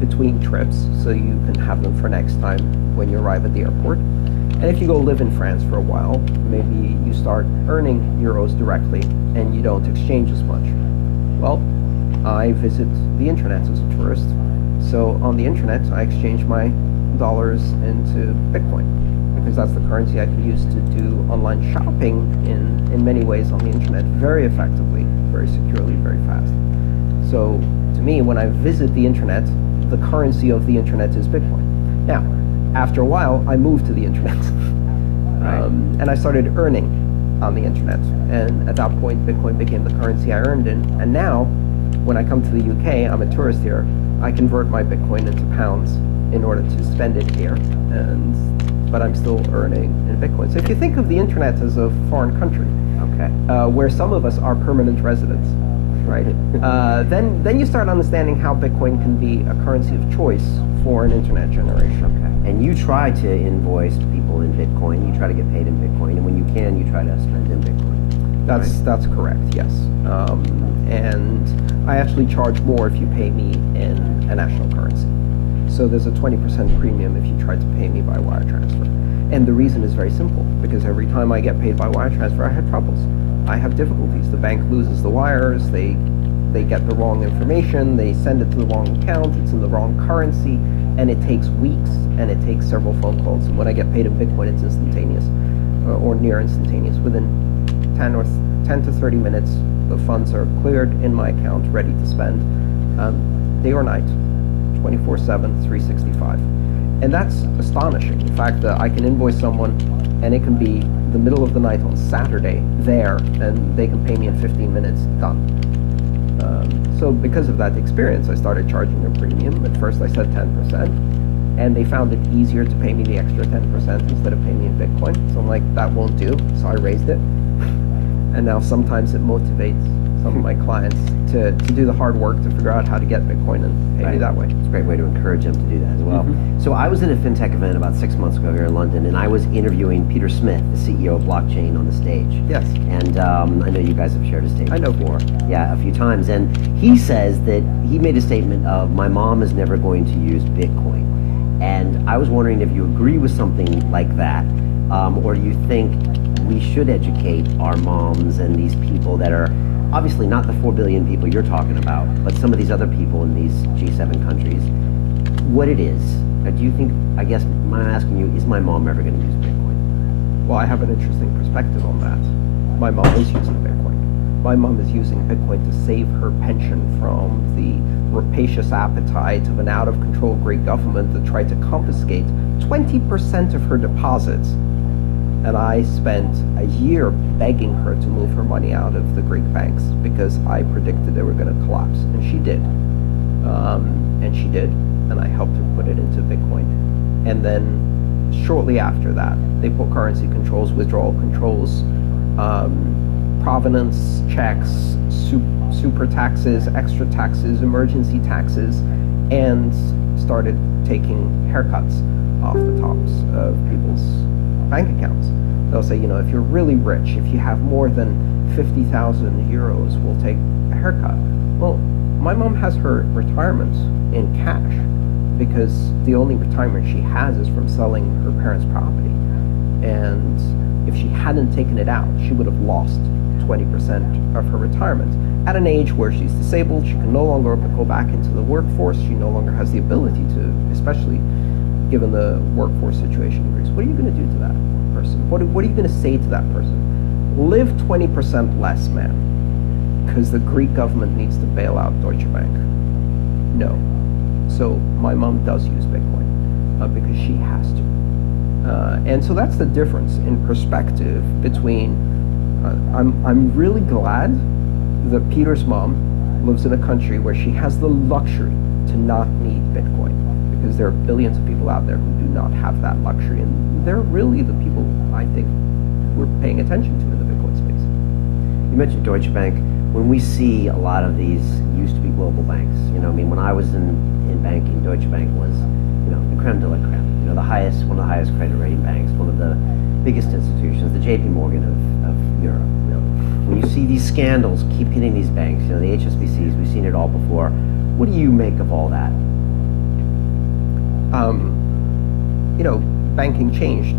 between trips so you can have them for next time when you arrive at the airport. And if you go live in France for a while, maybe you start earning euros directly and you don't exchange as much. Well, I visit the internet as a tourist. So on the internet, I exchange my dollars into Bitcoin because that's the currency I can use to do online shopping in many ways on the internet very effectively, very securely, very fast. So to me, when I visit the internet, the currency of the internet is Bitcoin. Now, after a while, I moved to the internet. And I started earning on the internet. And at that point, Bitcoin became the currency I earned in. And now, when I come to the UK, I'm a tourist here, I convert my Bitcoin into pounds in order to spend it here. But I'm still earning in Bitcoin. So if you think of the internet as a foreign country, where some of us are permanent residents, right? Then you start understanding how Bitcoin can be a currency of choice for an internet generation. Okay. And you try to invoice people in Bitcoin. You try to get paid in Bitcoin, and when you can, you try to spend in Bitcoin. That's correct. Yes. And I actually charge more if you pay me in a national currency. So there's a 20% premium if you try to pay me by wire transfer. And the reason is very simple, because every time I get paid by wire transfer, I have troubles. I have difficulties. The bank loses the wires, they they get the wrong information, they send it to the wrong account, it's in the wrong currency, and it takes weeks, and it takes several phone calls. And when I get paid in Bitcoin, it's instantaneous, or near instantaneous. Within 10 to 30 minutes, the funds are cleared in my account, ready to spend, day or night, 24/7, 365. And that's astonishing. In fact, I can invoice someone, and it can be the middle of the night on Saturday there, and they can pay me in 15 minutes, done. So because of that experience, I started charging their premium. At first I said 10%, and they found it easier to pay me the extra 10% instead of paying me in Bitcoin. So I'm like, that won't do, so I raised it. And now sometimes it motivates some of my clients to do the hard work to figure out how to get Bitcoin and pay me that way. It's a great way to encourage them to do that as well. So I was at a fintech event about 6 months ago here in London, and I was interviewing Peter Smith, the CEO of Blockchain, on the stage. Yes. And I know you guys have shared a stage. I know before. Yeah, a few times. And he says that he made a statement of, my mom is never going to use Bitcoin. And I was wondering if you agree with something like that, or you think we should educate our moms and these people that are obviously not the 4 billion people you're talking about, but some of these other people in these G7 countries, what it is. Do you think, I guess I'm asking you, is my mom ever going to use Bitcoin? Well, I have an interesting perspective on that. My mom is using Bitcoin. My mom is using Bitcoin to save her pension from the rapacious appetite of an out-of-control Greek government that tried to confiscate 20% of her deposits. And I spent a year begging her to move her money out of the Greek banks because I predicted they were going to collapse. And she did. And I helped her put it into Bitcoin. And then shortly after that, they put currency controls, withdrawal controls, provenance checks, super taxes, extra taxes, emergency taxes, and started taking haircuts off the tops of people's bank accounts. They'll say, you know, if you're really rich, if you have more than 50,000 euros, we'll take a haircut. Well, my mom has her retirement in cash because the only retirement she has is from selling her parents' property. And if she hadn't taken it out, she would have lost 20% of her retirement. At an age where she's disabled, she can no longer go back into the workforce. She no longer has the ability to, especially given the workforce situation in Greece. What are you going to do to that person? What are you going to say to that person? Live 20% less, man, because the Greek government needs to bail out Deutsche Bank. No. So my mom does use Bitcoin because she has to. And so that's the difference in perspective between, I'm really glad that Peter's mom lives in a country where she has the luxury to not need Bitcoin, because there are billions of people out there who do not have that luxury, and they're really the people I think we're paying attention to in the Bitcoin space. You mentioned Deutsche Bank. When we see a lot of these used to be global banks, you know, I mean, when I was in banking, Deutsche Bank was, you know, the creme de la creme, you know, one of the highest credit rating banks, one of the biggest institutions, the JP Morgan of Europe. You know, when you see these scandals keep hitting these banks, you know, the HSBCs, we've seen it all before. What do you make of all that? You know, banking changed,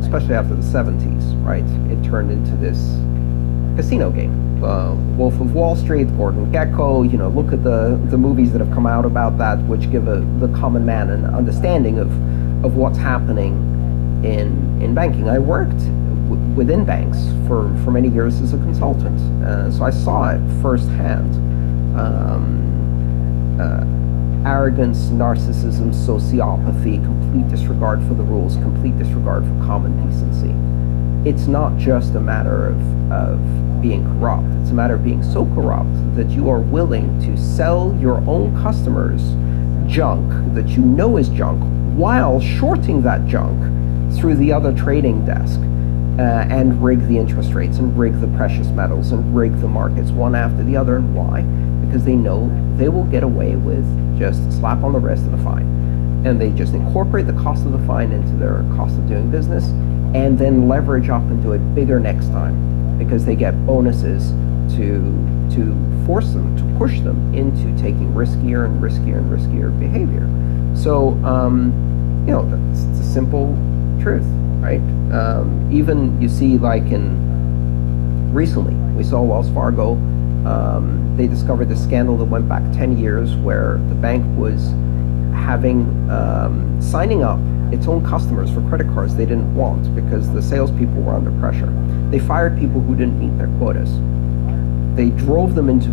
especially after the 70s, right? It turned into this casino game. Wolf of Wall Street, Gordon Gekko, you know, look at the movies that have come out about that, which give the common man an understanding of what's happening in banking. I worked within banks for many years as a consultant, so I saw it firsthand. Arrogance, narcissism, sociopathy, complete disregard for the rules, complete disregard for common decency. It's not just a matter of being corrupt. It's a matter of being so corrupt that you are willing to sell your own customers junk that you know is junk while shorting that junk through the other trading desk and rig the interest rates and rig the precious metals and rig the markets one after the other. And why? Because they know they will get away with just a slap on the wrist and a fine. And they just incorporate the cost of the fine into their cost of doing business and then leverage up and do it bigger next time, because they get bonuses to force them, to push them into taking riskier and riskier and riskier behavior. So, you know, that's the simple truth, right? Even you see, like recently, we saw Wells Fargo They discovered the scandal that went back 10 years where the bank was signing up its own customers for credit cards they didn't want because the salespeople were under pressure. They fired people who didn't meet their quotas. They drove them into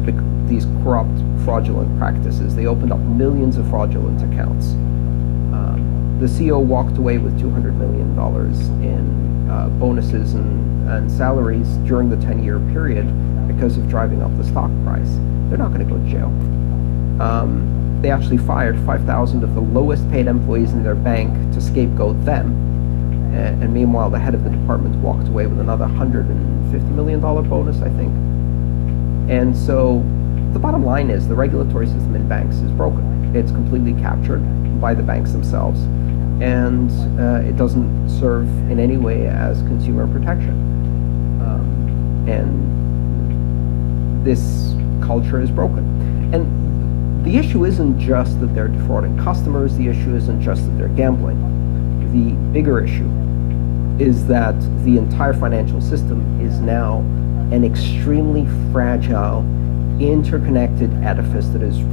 these corrupt, fraudulent practices. They opened up millions of fraudulent accounts. The CEO walked away with $200 million in bonuses and salaries during the 10-year period because of driving up the stock price. They're not going to go to jail. They actually fired 5,000 of the lowest paid employees in their bank to scapegoat them. And meanwhile, the head of the department walked away with another $150 million bonus, I think. And so the bottom line is the regulatory system in banks is broken. It's completely captured by the banks themselves. And it doesn't serve in any way as consumer protection. And this culture is broken. And the issue isn't just that they're defrauding customers, the issue isn't just that they're gambling. The bigger issue is that the entire financial system is now an extremely fragile, interconnected edifice that is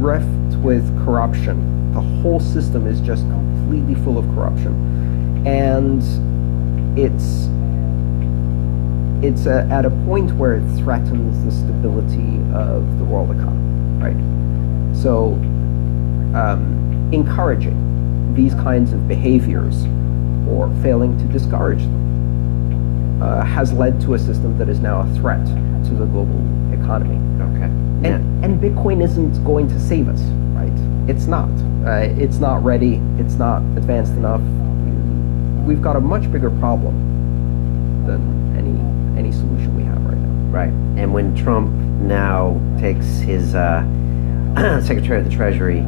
rife with corruption. The whole system is just completely full of corruption. And it's at a point where it threatens the stability of the world economy, right? So encouraging these kinds of behaviors or failing to discourage them has led to a system that is now a threat to the global economy. Okay. And Bitcoin isn't going to save us, right? It's not. It's not ready. It's not advanced enough. We've got a much bigger problem than any solution we have right now. Right. And when Trump now takes his Secretary of the Treasury,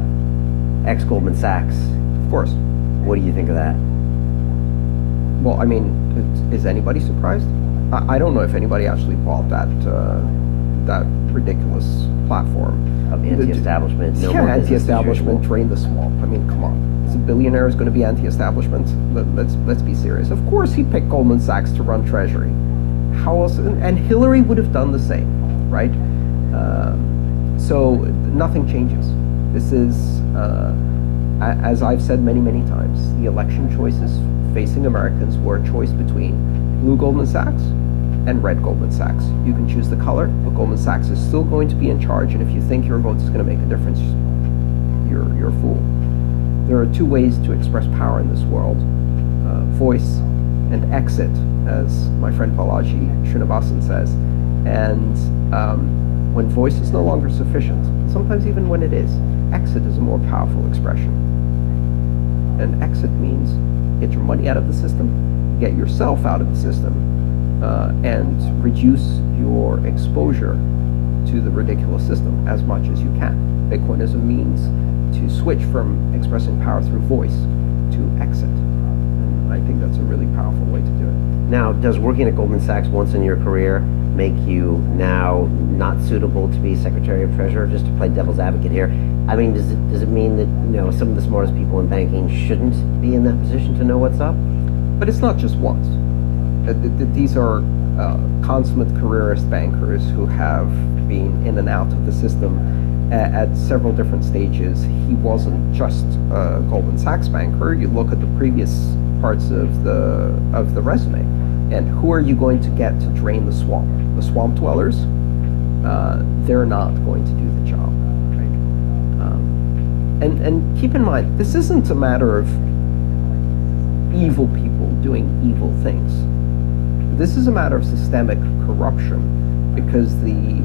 ex-Goldman Sachs, Of course. what do you think of that? Well, I mean, is anybody surprised? I don't know if anybody actually bought that ridiculous platform. Of anti-establishment, no more business as anti-establishment, usual. drain the swamp. I mean, come on. Is a billionaire is going to be anti-establishment? Let's be serious. Of course he picked Goldman Sachs to run Treasury. How else? And Hillary would have done the same, right? So nothing changes. This is, as I've said many, many times, the election choices facing Americans were a choice between blue Goldman Sachs and red Goldman Sachs. You can choose the color, but Goldman Sachs is still going to be in charge, and if you think your vote is going to make a difference, you're a fool. There are two ways to express power in this world, voice and exit, as my friend Balaji Srinivasan says. And when voice is no longer sufficient, sometimes even when it is, exit is a more powerful expression. And exit means get your money out of the system, get yourself out of the system, and reduce your exposure to the ridiculous system as much as you can. Bitcoin is a means to switch from expressing power through voice to exit. And I think that's a really powerful way to do it. Now, does working at Goldman Sachs once in your career make you now not suitable to be Secretary of Treasury? Just to play devil's advocate here, I mean, does it mean that some of the smartest people in banking shouldn't be in that position to know what's up? But it's not just once. These are consummate careerist bankers who have been in and out of the system at several different stages. He wasn't just a Goldman Sachs banker. You look at the previous parts of the resume, and who are you going to get to drain the swamp? The swamp dwellers? They're not going to do the job, right? And keep in mind, this isn't a matter of evil people doing evil things. This is a matter of systemic corruption, because the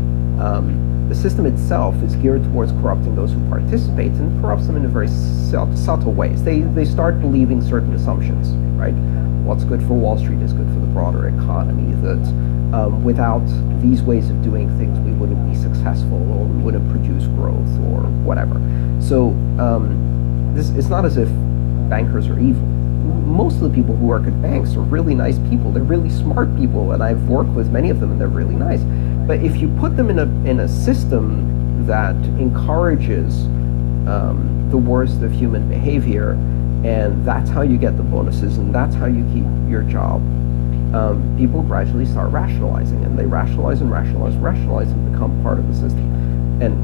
system itself is geared towards corrupting those who participate, and corrupts them in a very subtle ways. They start believing certain assumptions, right? What's good for Wall Street is good for the broader economy, that without these ways of doing things, we wouldn't be successful, or we wouldn't produce growth, or whatever. So it's not as if bankers are evil. Most of the people who work at banks are really nice people. They're really smart people, and I've worked with many of them, and they're really nice. But if you put them in a system that encourages the worst of human behavior, and that's how you get the bonuses, and that's how you keep your job, people gradually start rationalizing, and they rationalize and become part of the system. And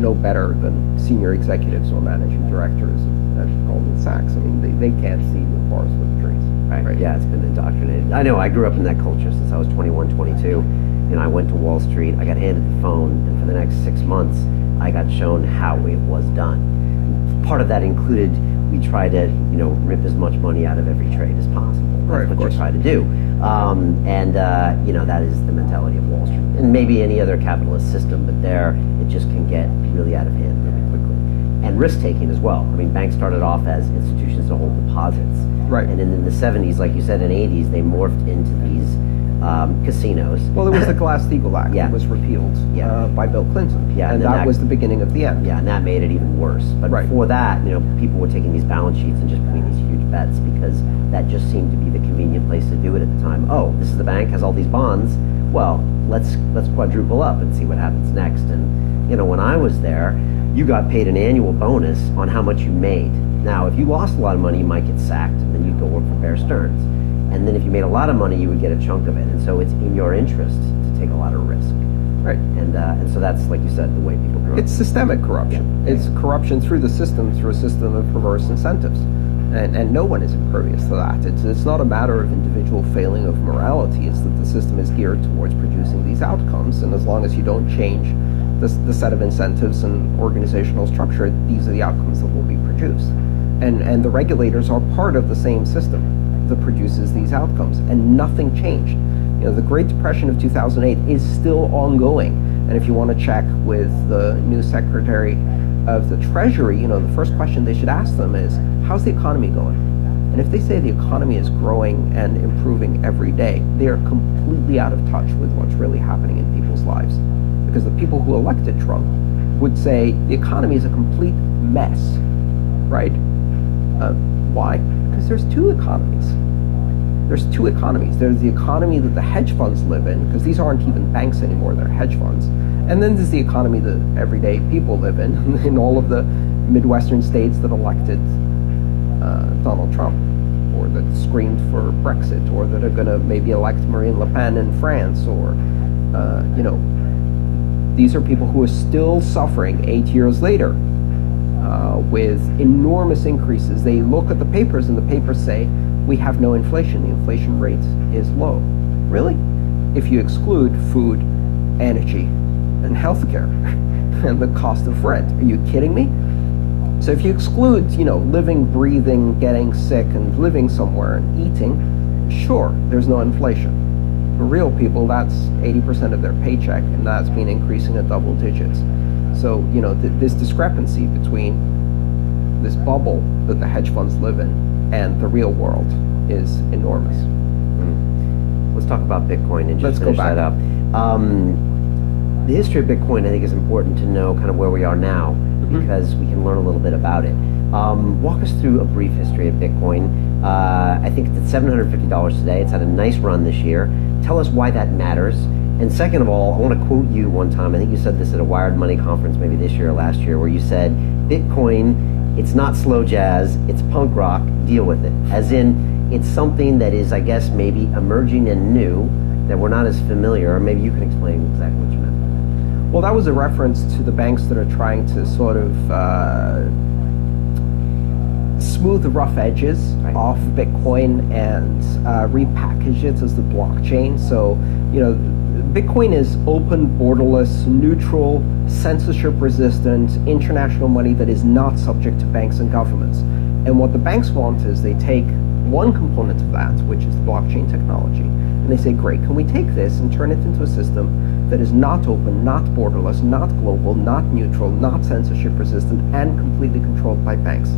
no better than senior executives or managing directors at Goldman Sachs. I mean, they can't see the forest for the trees. Right. Yeah, it's been indoctrinated. I know. I grew up in that culture since I was 21, 22. I went to Wall Street. I got handed the phone, and for the next 6 months, I got shown how it was done. Part of that included we try to, rip as much money out of every trade as possible. That's what you try to do. That is the mentality of Wall Street. And maybe any other capitalist system, but there it just can get really out of hand really quickly. And risk-taking as well. I mean, banks started off as institutions to hold deposits. Right. And in the 70s, like you said, and 80s, they morphed into these casinos. Well, there was the Glass-Steagall Act that was repealed by Bill Clinton. Yeah, and that was the beginning of the end. Yeah, and that made it even worse. But before that, people were taking these balance sheets and just putting these huge bets because that just seemed to be the convenient place to do it at the time. Oh, this is the bank, has all these bonds. Well, let's quadruple up and see what happens next. And, when I was there, you got paid an annual bonus on how much you made. Now, if you lost a lot of money, you might get sacked, and then you'd go work for Bear Stearns. And then if you made a lot of money, you would get a chunk of it. And so it's in your interest to take a lot of risk. Right. And so that's, like you said, the way people grow. It's systemic corruption. Yeah. It's corruption through the system, through a system of perverse incentives. And no one is impervious to that. It's not a matter of individual failing of morality. It's that the system is geared towards producing these outcomes. And as long as you don't change the set of incentives and organizational structure, these are the outcomes that will be produced. And the regulators are part of the same system that produces these outcomes, and nothing changed. The Great Depression of 2008 is still ongoing, and if you want to check with the new Secretary of the Treasury, the first question they should ask them is, how's the economy going? And if they say the economy is growing and improving every day, they are completely out of touch with what's really happening in people's lives. Because the people who elected Trump would say the economy is a complete mess, right? Why? Because there's two economies. There's two economies. There's the economy that the hedge funds live in, because these aren't even banks anymore, they're hedge funds. And then there's the economy that everyday people live in all of the Midwestern states that elected Donald Trump, or that screamed for Brexit, or that are going to maybe elect Marine Le Pen in France, or, these are people who are still suffering 8 years later with enormous increases. They look at the papers, and the papers say, we have no inflation. The inflation rate is low. Really? If you exclude food, energy, and healthcare, and the cost of rent. Are you kidding me? So if you exclude, living, breathing, getting sick, and living somewhere and eating, sure, there's no inflation. For real people, that's 80% of their paycheck, and that's been increasing at double digits. So, this discrepancy between this bubble that the hedge funds live in and the real world is enormous. Let's talk about Bitcoin and just finish that up. The history of Bitcoin, I think, is important to know kind of where we are now, because we can learn a little bit about it. Walk us through a brief history of Bitcoin. I think it's at $750 today. It's had a nice run this year. Tell us why that matters. And second of all, I want to quote you one time. I think you said this at a Wired Money conference maybe this year or last year, where you said, Bitcoin, it's not slow jazz, it's punk rock, deal with it. As in, it's something that is, I guess, maybe emerging and new, that we're not as familiar, or maybe you can explain exactly what you meant. Well, that was a reference to the banks that are trying to sort of smooth the rough edges off Bitcoin and repackage it as the blockchain. So, Bitcoin is open, borderless, neutral, censorship-resistant, international money that is not subject to banks and governments. And what the banks want is they take one component of that, which is the blockchain technology, and they say, great, can we take this and turn it into a system that is not open, not borderless, not global, not neutral, not censorship-resistant, and completely controlled by banks?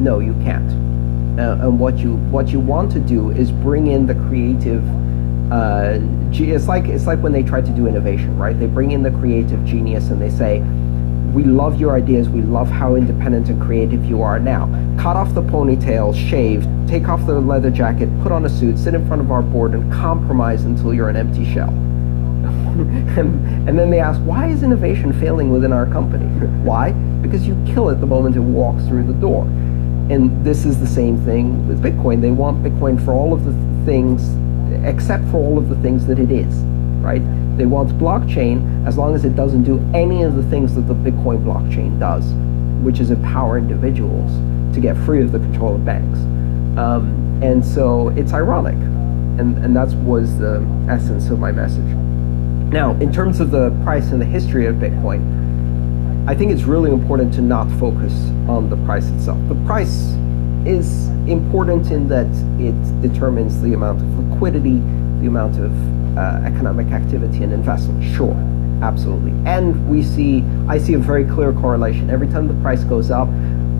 No, you can't. And what you want to do is bring in the creative. It's like when they try to do innovation, right? They bring in the creative genius and they say, we love your ideas, we love how independent and creative you are. Now, cut off the ponytail, shave, take off the leather jacket, put on a suit, sit in front of our board and compromise until you're an empty shell. and then they ask, why is innovation failing within our company? Why? Because you kill it the moment it walks through the door. And this is the same thing with Bitcoin. They want Bitcoin for all of the things, except for all of the things that it is, right? They want blockchain as long as it doesn't do any of the things that the Bitcoin blockchain does, which is empower individuals to get free of the control of banks. And so it's ironic, and that was the essence of my message. Now, in terms of the price and the history of Bitcoin, I think it's really important to not focus on the price itself. The price is important in that it determines the amount of liquidity, the amount of economic activity and investment. Sure, absolutely. And I see a very clear correlation. Every time the price goes up,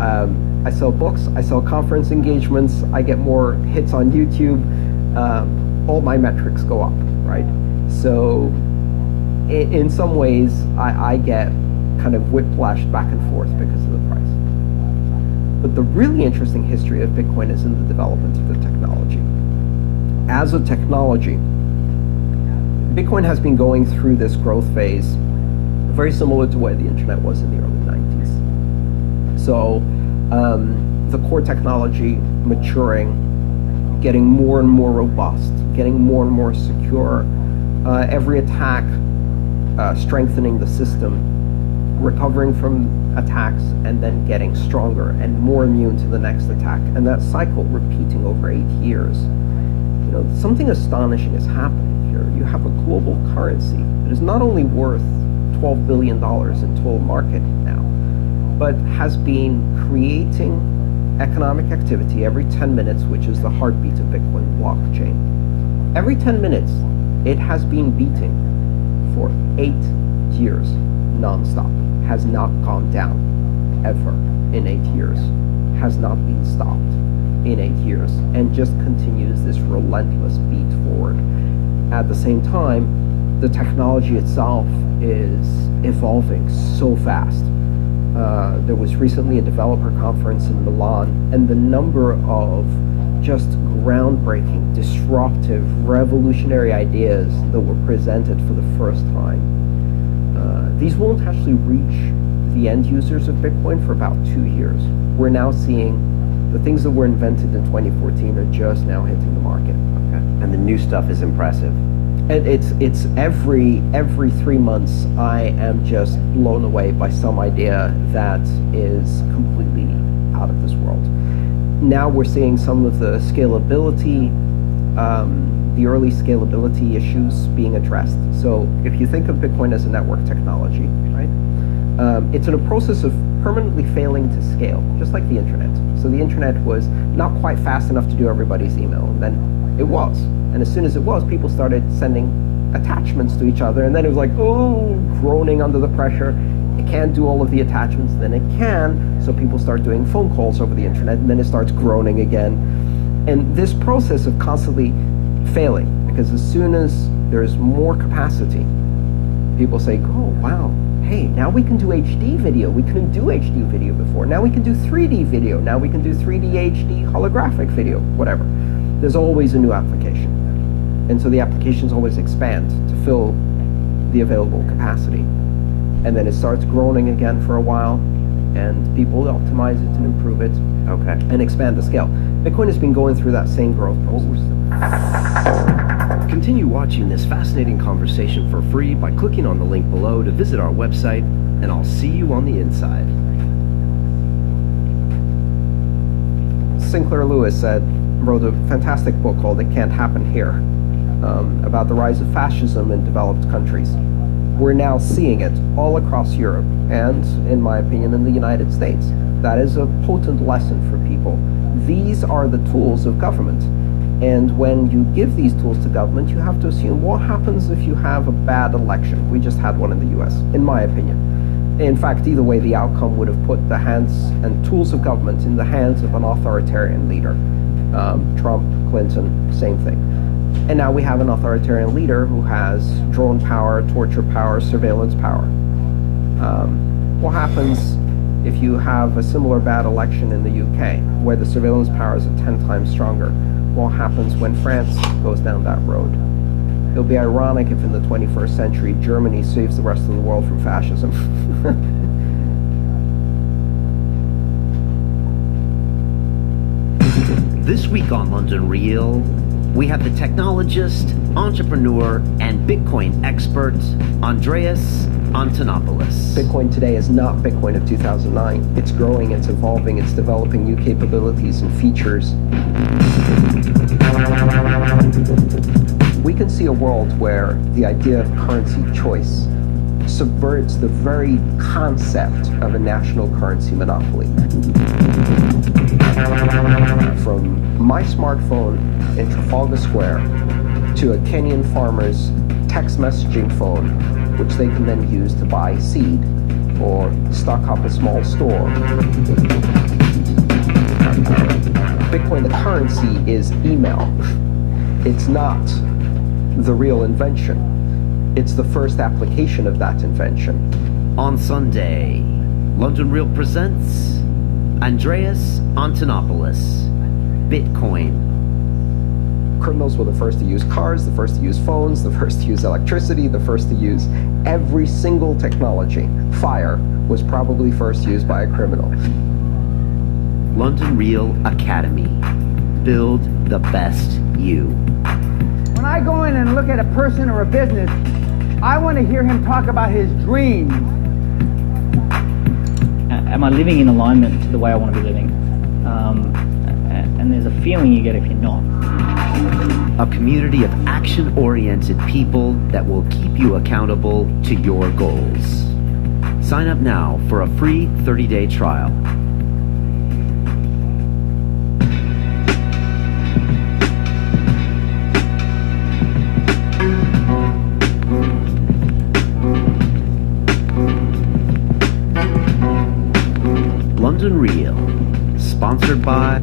I sell books, I sell conference engagements, I get more hits on YouTube, all my metrics go up, right? So in some ways, I get kind of whiplashed back and forth because of the price. But the really interesting history of Bitcoin is in the development of the technology. As a technology, Bitcoin has been going through this growth phase very similar to where the internet was in the early 90s. So the core technology maturing, getting more and more robust, getting more and more secure, every attack strengthening the system, recovering from attacks and then getting stronger and more immune to the next attack, and that cycle repeating over 8 years. You know, something astonishing is happening here. You have a global currency that is not only worth $12 billion in total market now, but has been creating economic activity every 10 minutes, which is the heartbeat of Bitcoin blockchain. Every 10 minutes, it has been beating for 8 years non-stop. Has not gone down ever in 8 years, has not been stopped in 8 years, and just continues this relentless beat forward. At the same time, the technology itself is evolving so fast. There was recently a developer conference in Milan, and the number of just groundbreaking, disruptive, revolutionary ideas that were presented for the first time. These won't actually reach the end users of Bitcoin for about 2 years. We're now seeing the things that were invented in 2014 are just now hitting the market. Okay. And the new stuff is impressive. And it's every 3 months I am just blown away by some idea that is completely out of this world. Now we're seeing some of the scalability, the early scalability issues being addressed. So if you think of Bitcoin as a network technology, right? It's in a process of permanently failing to scale, just like the internet. So the internet was not quite fast enough to do everybody's email, and then it was. And as soon as it was, people started sending attachments to each other, and then it was like, oh, groaning under the pressure. It can't do all of the attachments, then it can, so people start doing phone calls over the internet, and then it starts groaning again. And this process of constantly failing, because as soon as there's more capacity, people say, oh, wow, hey, now we can do HD video. We couldn't do HD video before. Now we can do 3D video. Now we can do 3D HD holographic video, whatever. There's always a new application. And so the applications always expand to fill the available capacity. And then it starts groaning again for a while, and people optimize it and improve it, okay, and expand the scale. Bitcoin has been going through that same growth process. Continue watching this fascinating conversation for free by clicking on the link below to visit our website, and I'll see you on the inside. Sinclair Lewis wrote a fantastic book called It Can't Happen Here, about the rise of fascism in developed countries. We're now seeing it all across Europe and, in my opinion, in the United States. That is a potent lesson for people. These are the tools of government. And when you give these tools to government, you have to assume what happens if you have a bad election. We just had one in the US, in my opinion. In fact, either way, the outcome would have put the hands and tools of government in the hands of an authoritarian leader. Trump, Clinton, same thing. And now we have an authoritarian leader who has drone power, torture power, surveillance power. What happens if you have a similar bad election in the UK, where the surveillance powers are 10 times stronger? What happens when France goes down that road? It'll be ironic if in the 21st century Germany saves the rest of the world from fascism. This week on London Real, we have the technologist, entrepreneur, and Bitcoin expert, Andreas Antonopoulos. Bitcoin today is not Bitcoin of 2009. It's growing, it's evolving, it's developing new capabilities and features. We can see a world where the idea of currency choice subverts the very concept of a national currency monopoly. From my smartphone in Trafalgar Square to a Kenyan farmer's text messaging phone, which they can then use to buy seed or stock up a small store. Bitcoin, the currency, is email. It's not the real invention. It's the first application of that invention. On Sunday, London Real presents Andreas Antonopoulos, Bitcoin. Criminals were the first to use cars, the first to use phones, the first to use electricity, the first to use every single technology. Fire was probably first used by a criminal. London Real Academy. Build the best you. When I go in and look at a person or a business, I want to hear him talk about his dreams. Am I living in alignment to the way I want to be living? And there's a feeling you get if you're not. A community of action-oriented people that will keep you accountable to your goals. Sign up now for a free 30-day trial. London Real, sponsored by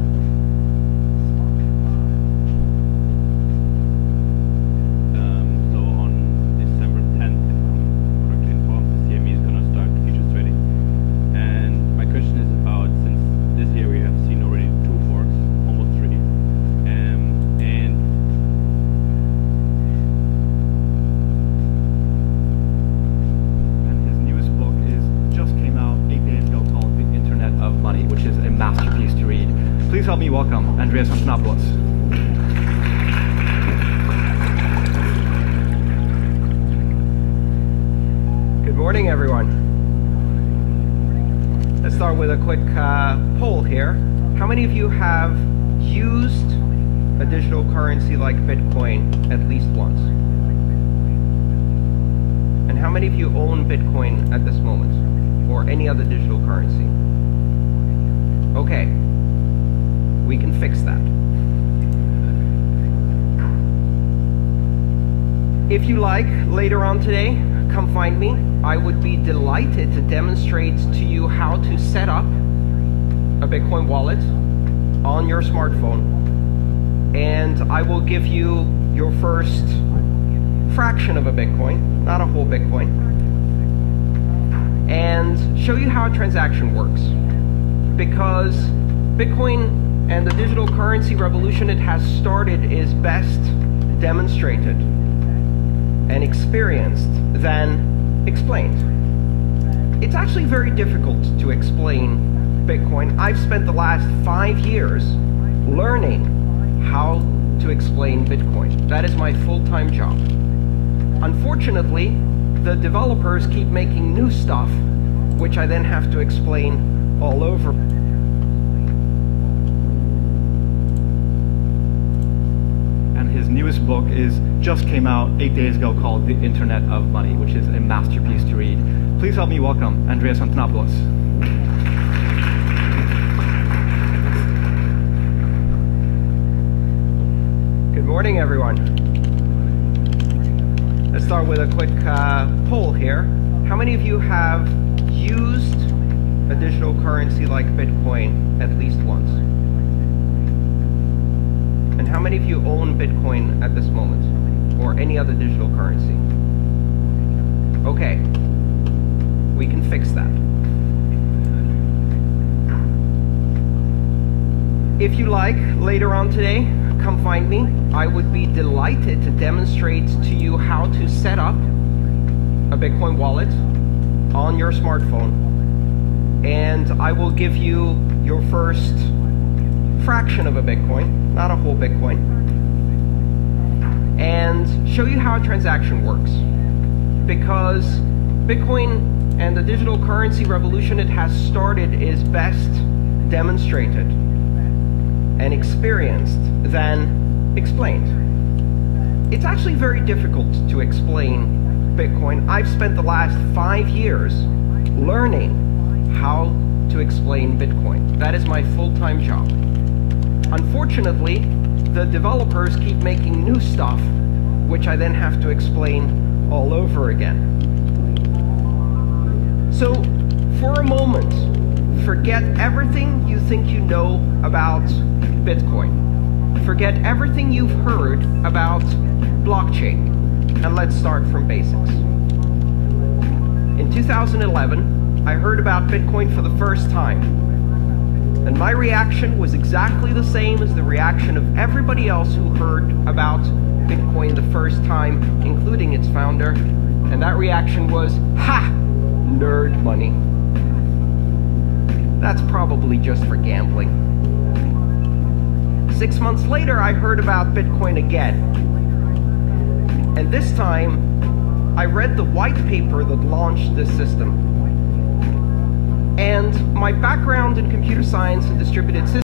Please help me welcome Andreas Antonopoulos. Good morning, everyone. Let's start with a quick poll here. How many of you have used a digital currency like Bitcoin at least once? And how many of you own Bitcoin at this moment, or any other digital currency? Okay. We can fix that. If you like, later on today, come find me. I would be delighted to demonstrate to you how to set up a Bitcoin wallet on your smartphone. And I will give you your first fraction of a Bitcoin, not a whole Bitcoin, and show you how a transaction works. Because Bitcoin and the digital currency revolution it has started is best demonstrated and experienced than explained. It's actually very difficult to explain Bitcoin. I've spent the last 5 years learning how to explain Bitcoin. That is my full-time job. Unfortunately, the developers keep making new stuff, which I then have to explain all over. His newest book just came out 8 days ago, called The Internet of Money, which is a masterpiece to read. Please help me welcome Andreas Antonopoulos. Good morning, everyone. Let's start with a quick poll here. How many of you have used a digital currency like Bitcoin at least once? And how many of you own Bitcoin at this moment, or any other digital currency? Okay, we can fix that. If you like, later on today, come find me. I would be delighted to demonstrate to you how to set up a Bitcoin wallet on your smartphone. And I will give you your first fraction of a Bitcoin, not a whole Bitcoin, and show you how a transaction works. Because Bitcoin and the digital currency revolution it has started is best demonstrated and experienced than explained. It's actually very difficult to explain Bitcoin. I've spent the last 5 years learning how to explain Bitcoin. That is my full-time job. Unfortunately, the developers keep making new stuff, which I then have to explain all over again. So, for a moment, forget everything you think you know about Bitcoin. Forget everything you've heard about blockchain, and let's start from basics. In 2011, I heard about Bitcoin for the first time, and my reaction was exactly the same as the reaction of everybody else who heard about Bitcoin the first time, including its founder, and that reaction was, ha! Nerd money. That's probably just for gambling. 6 months later, I heard about Bitcoin again. And this time, I read the white paper that launched this system. And my background in computer science and distributed systems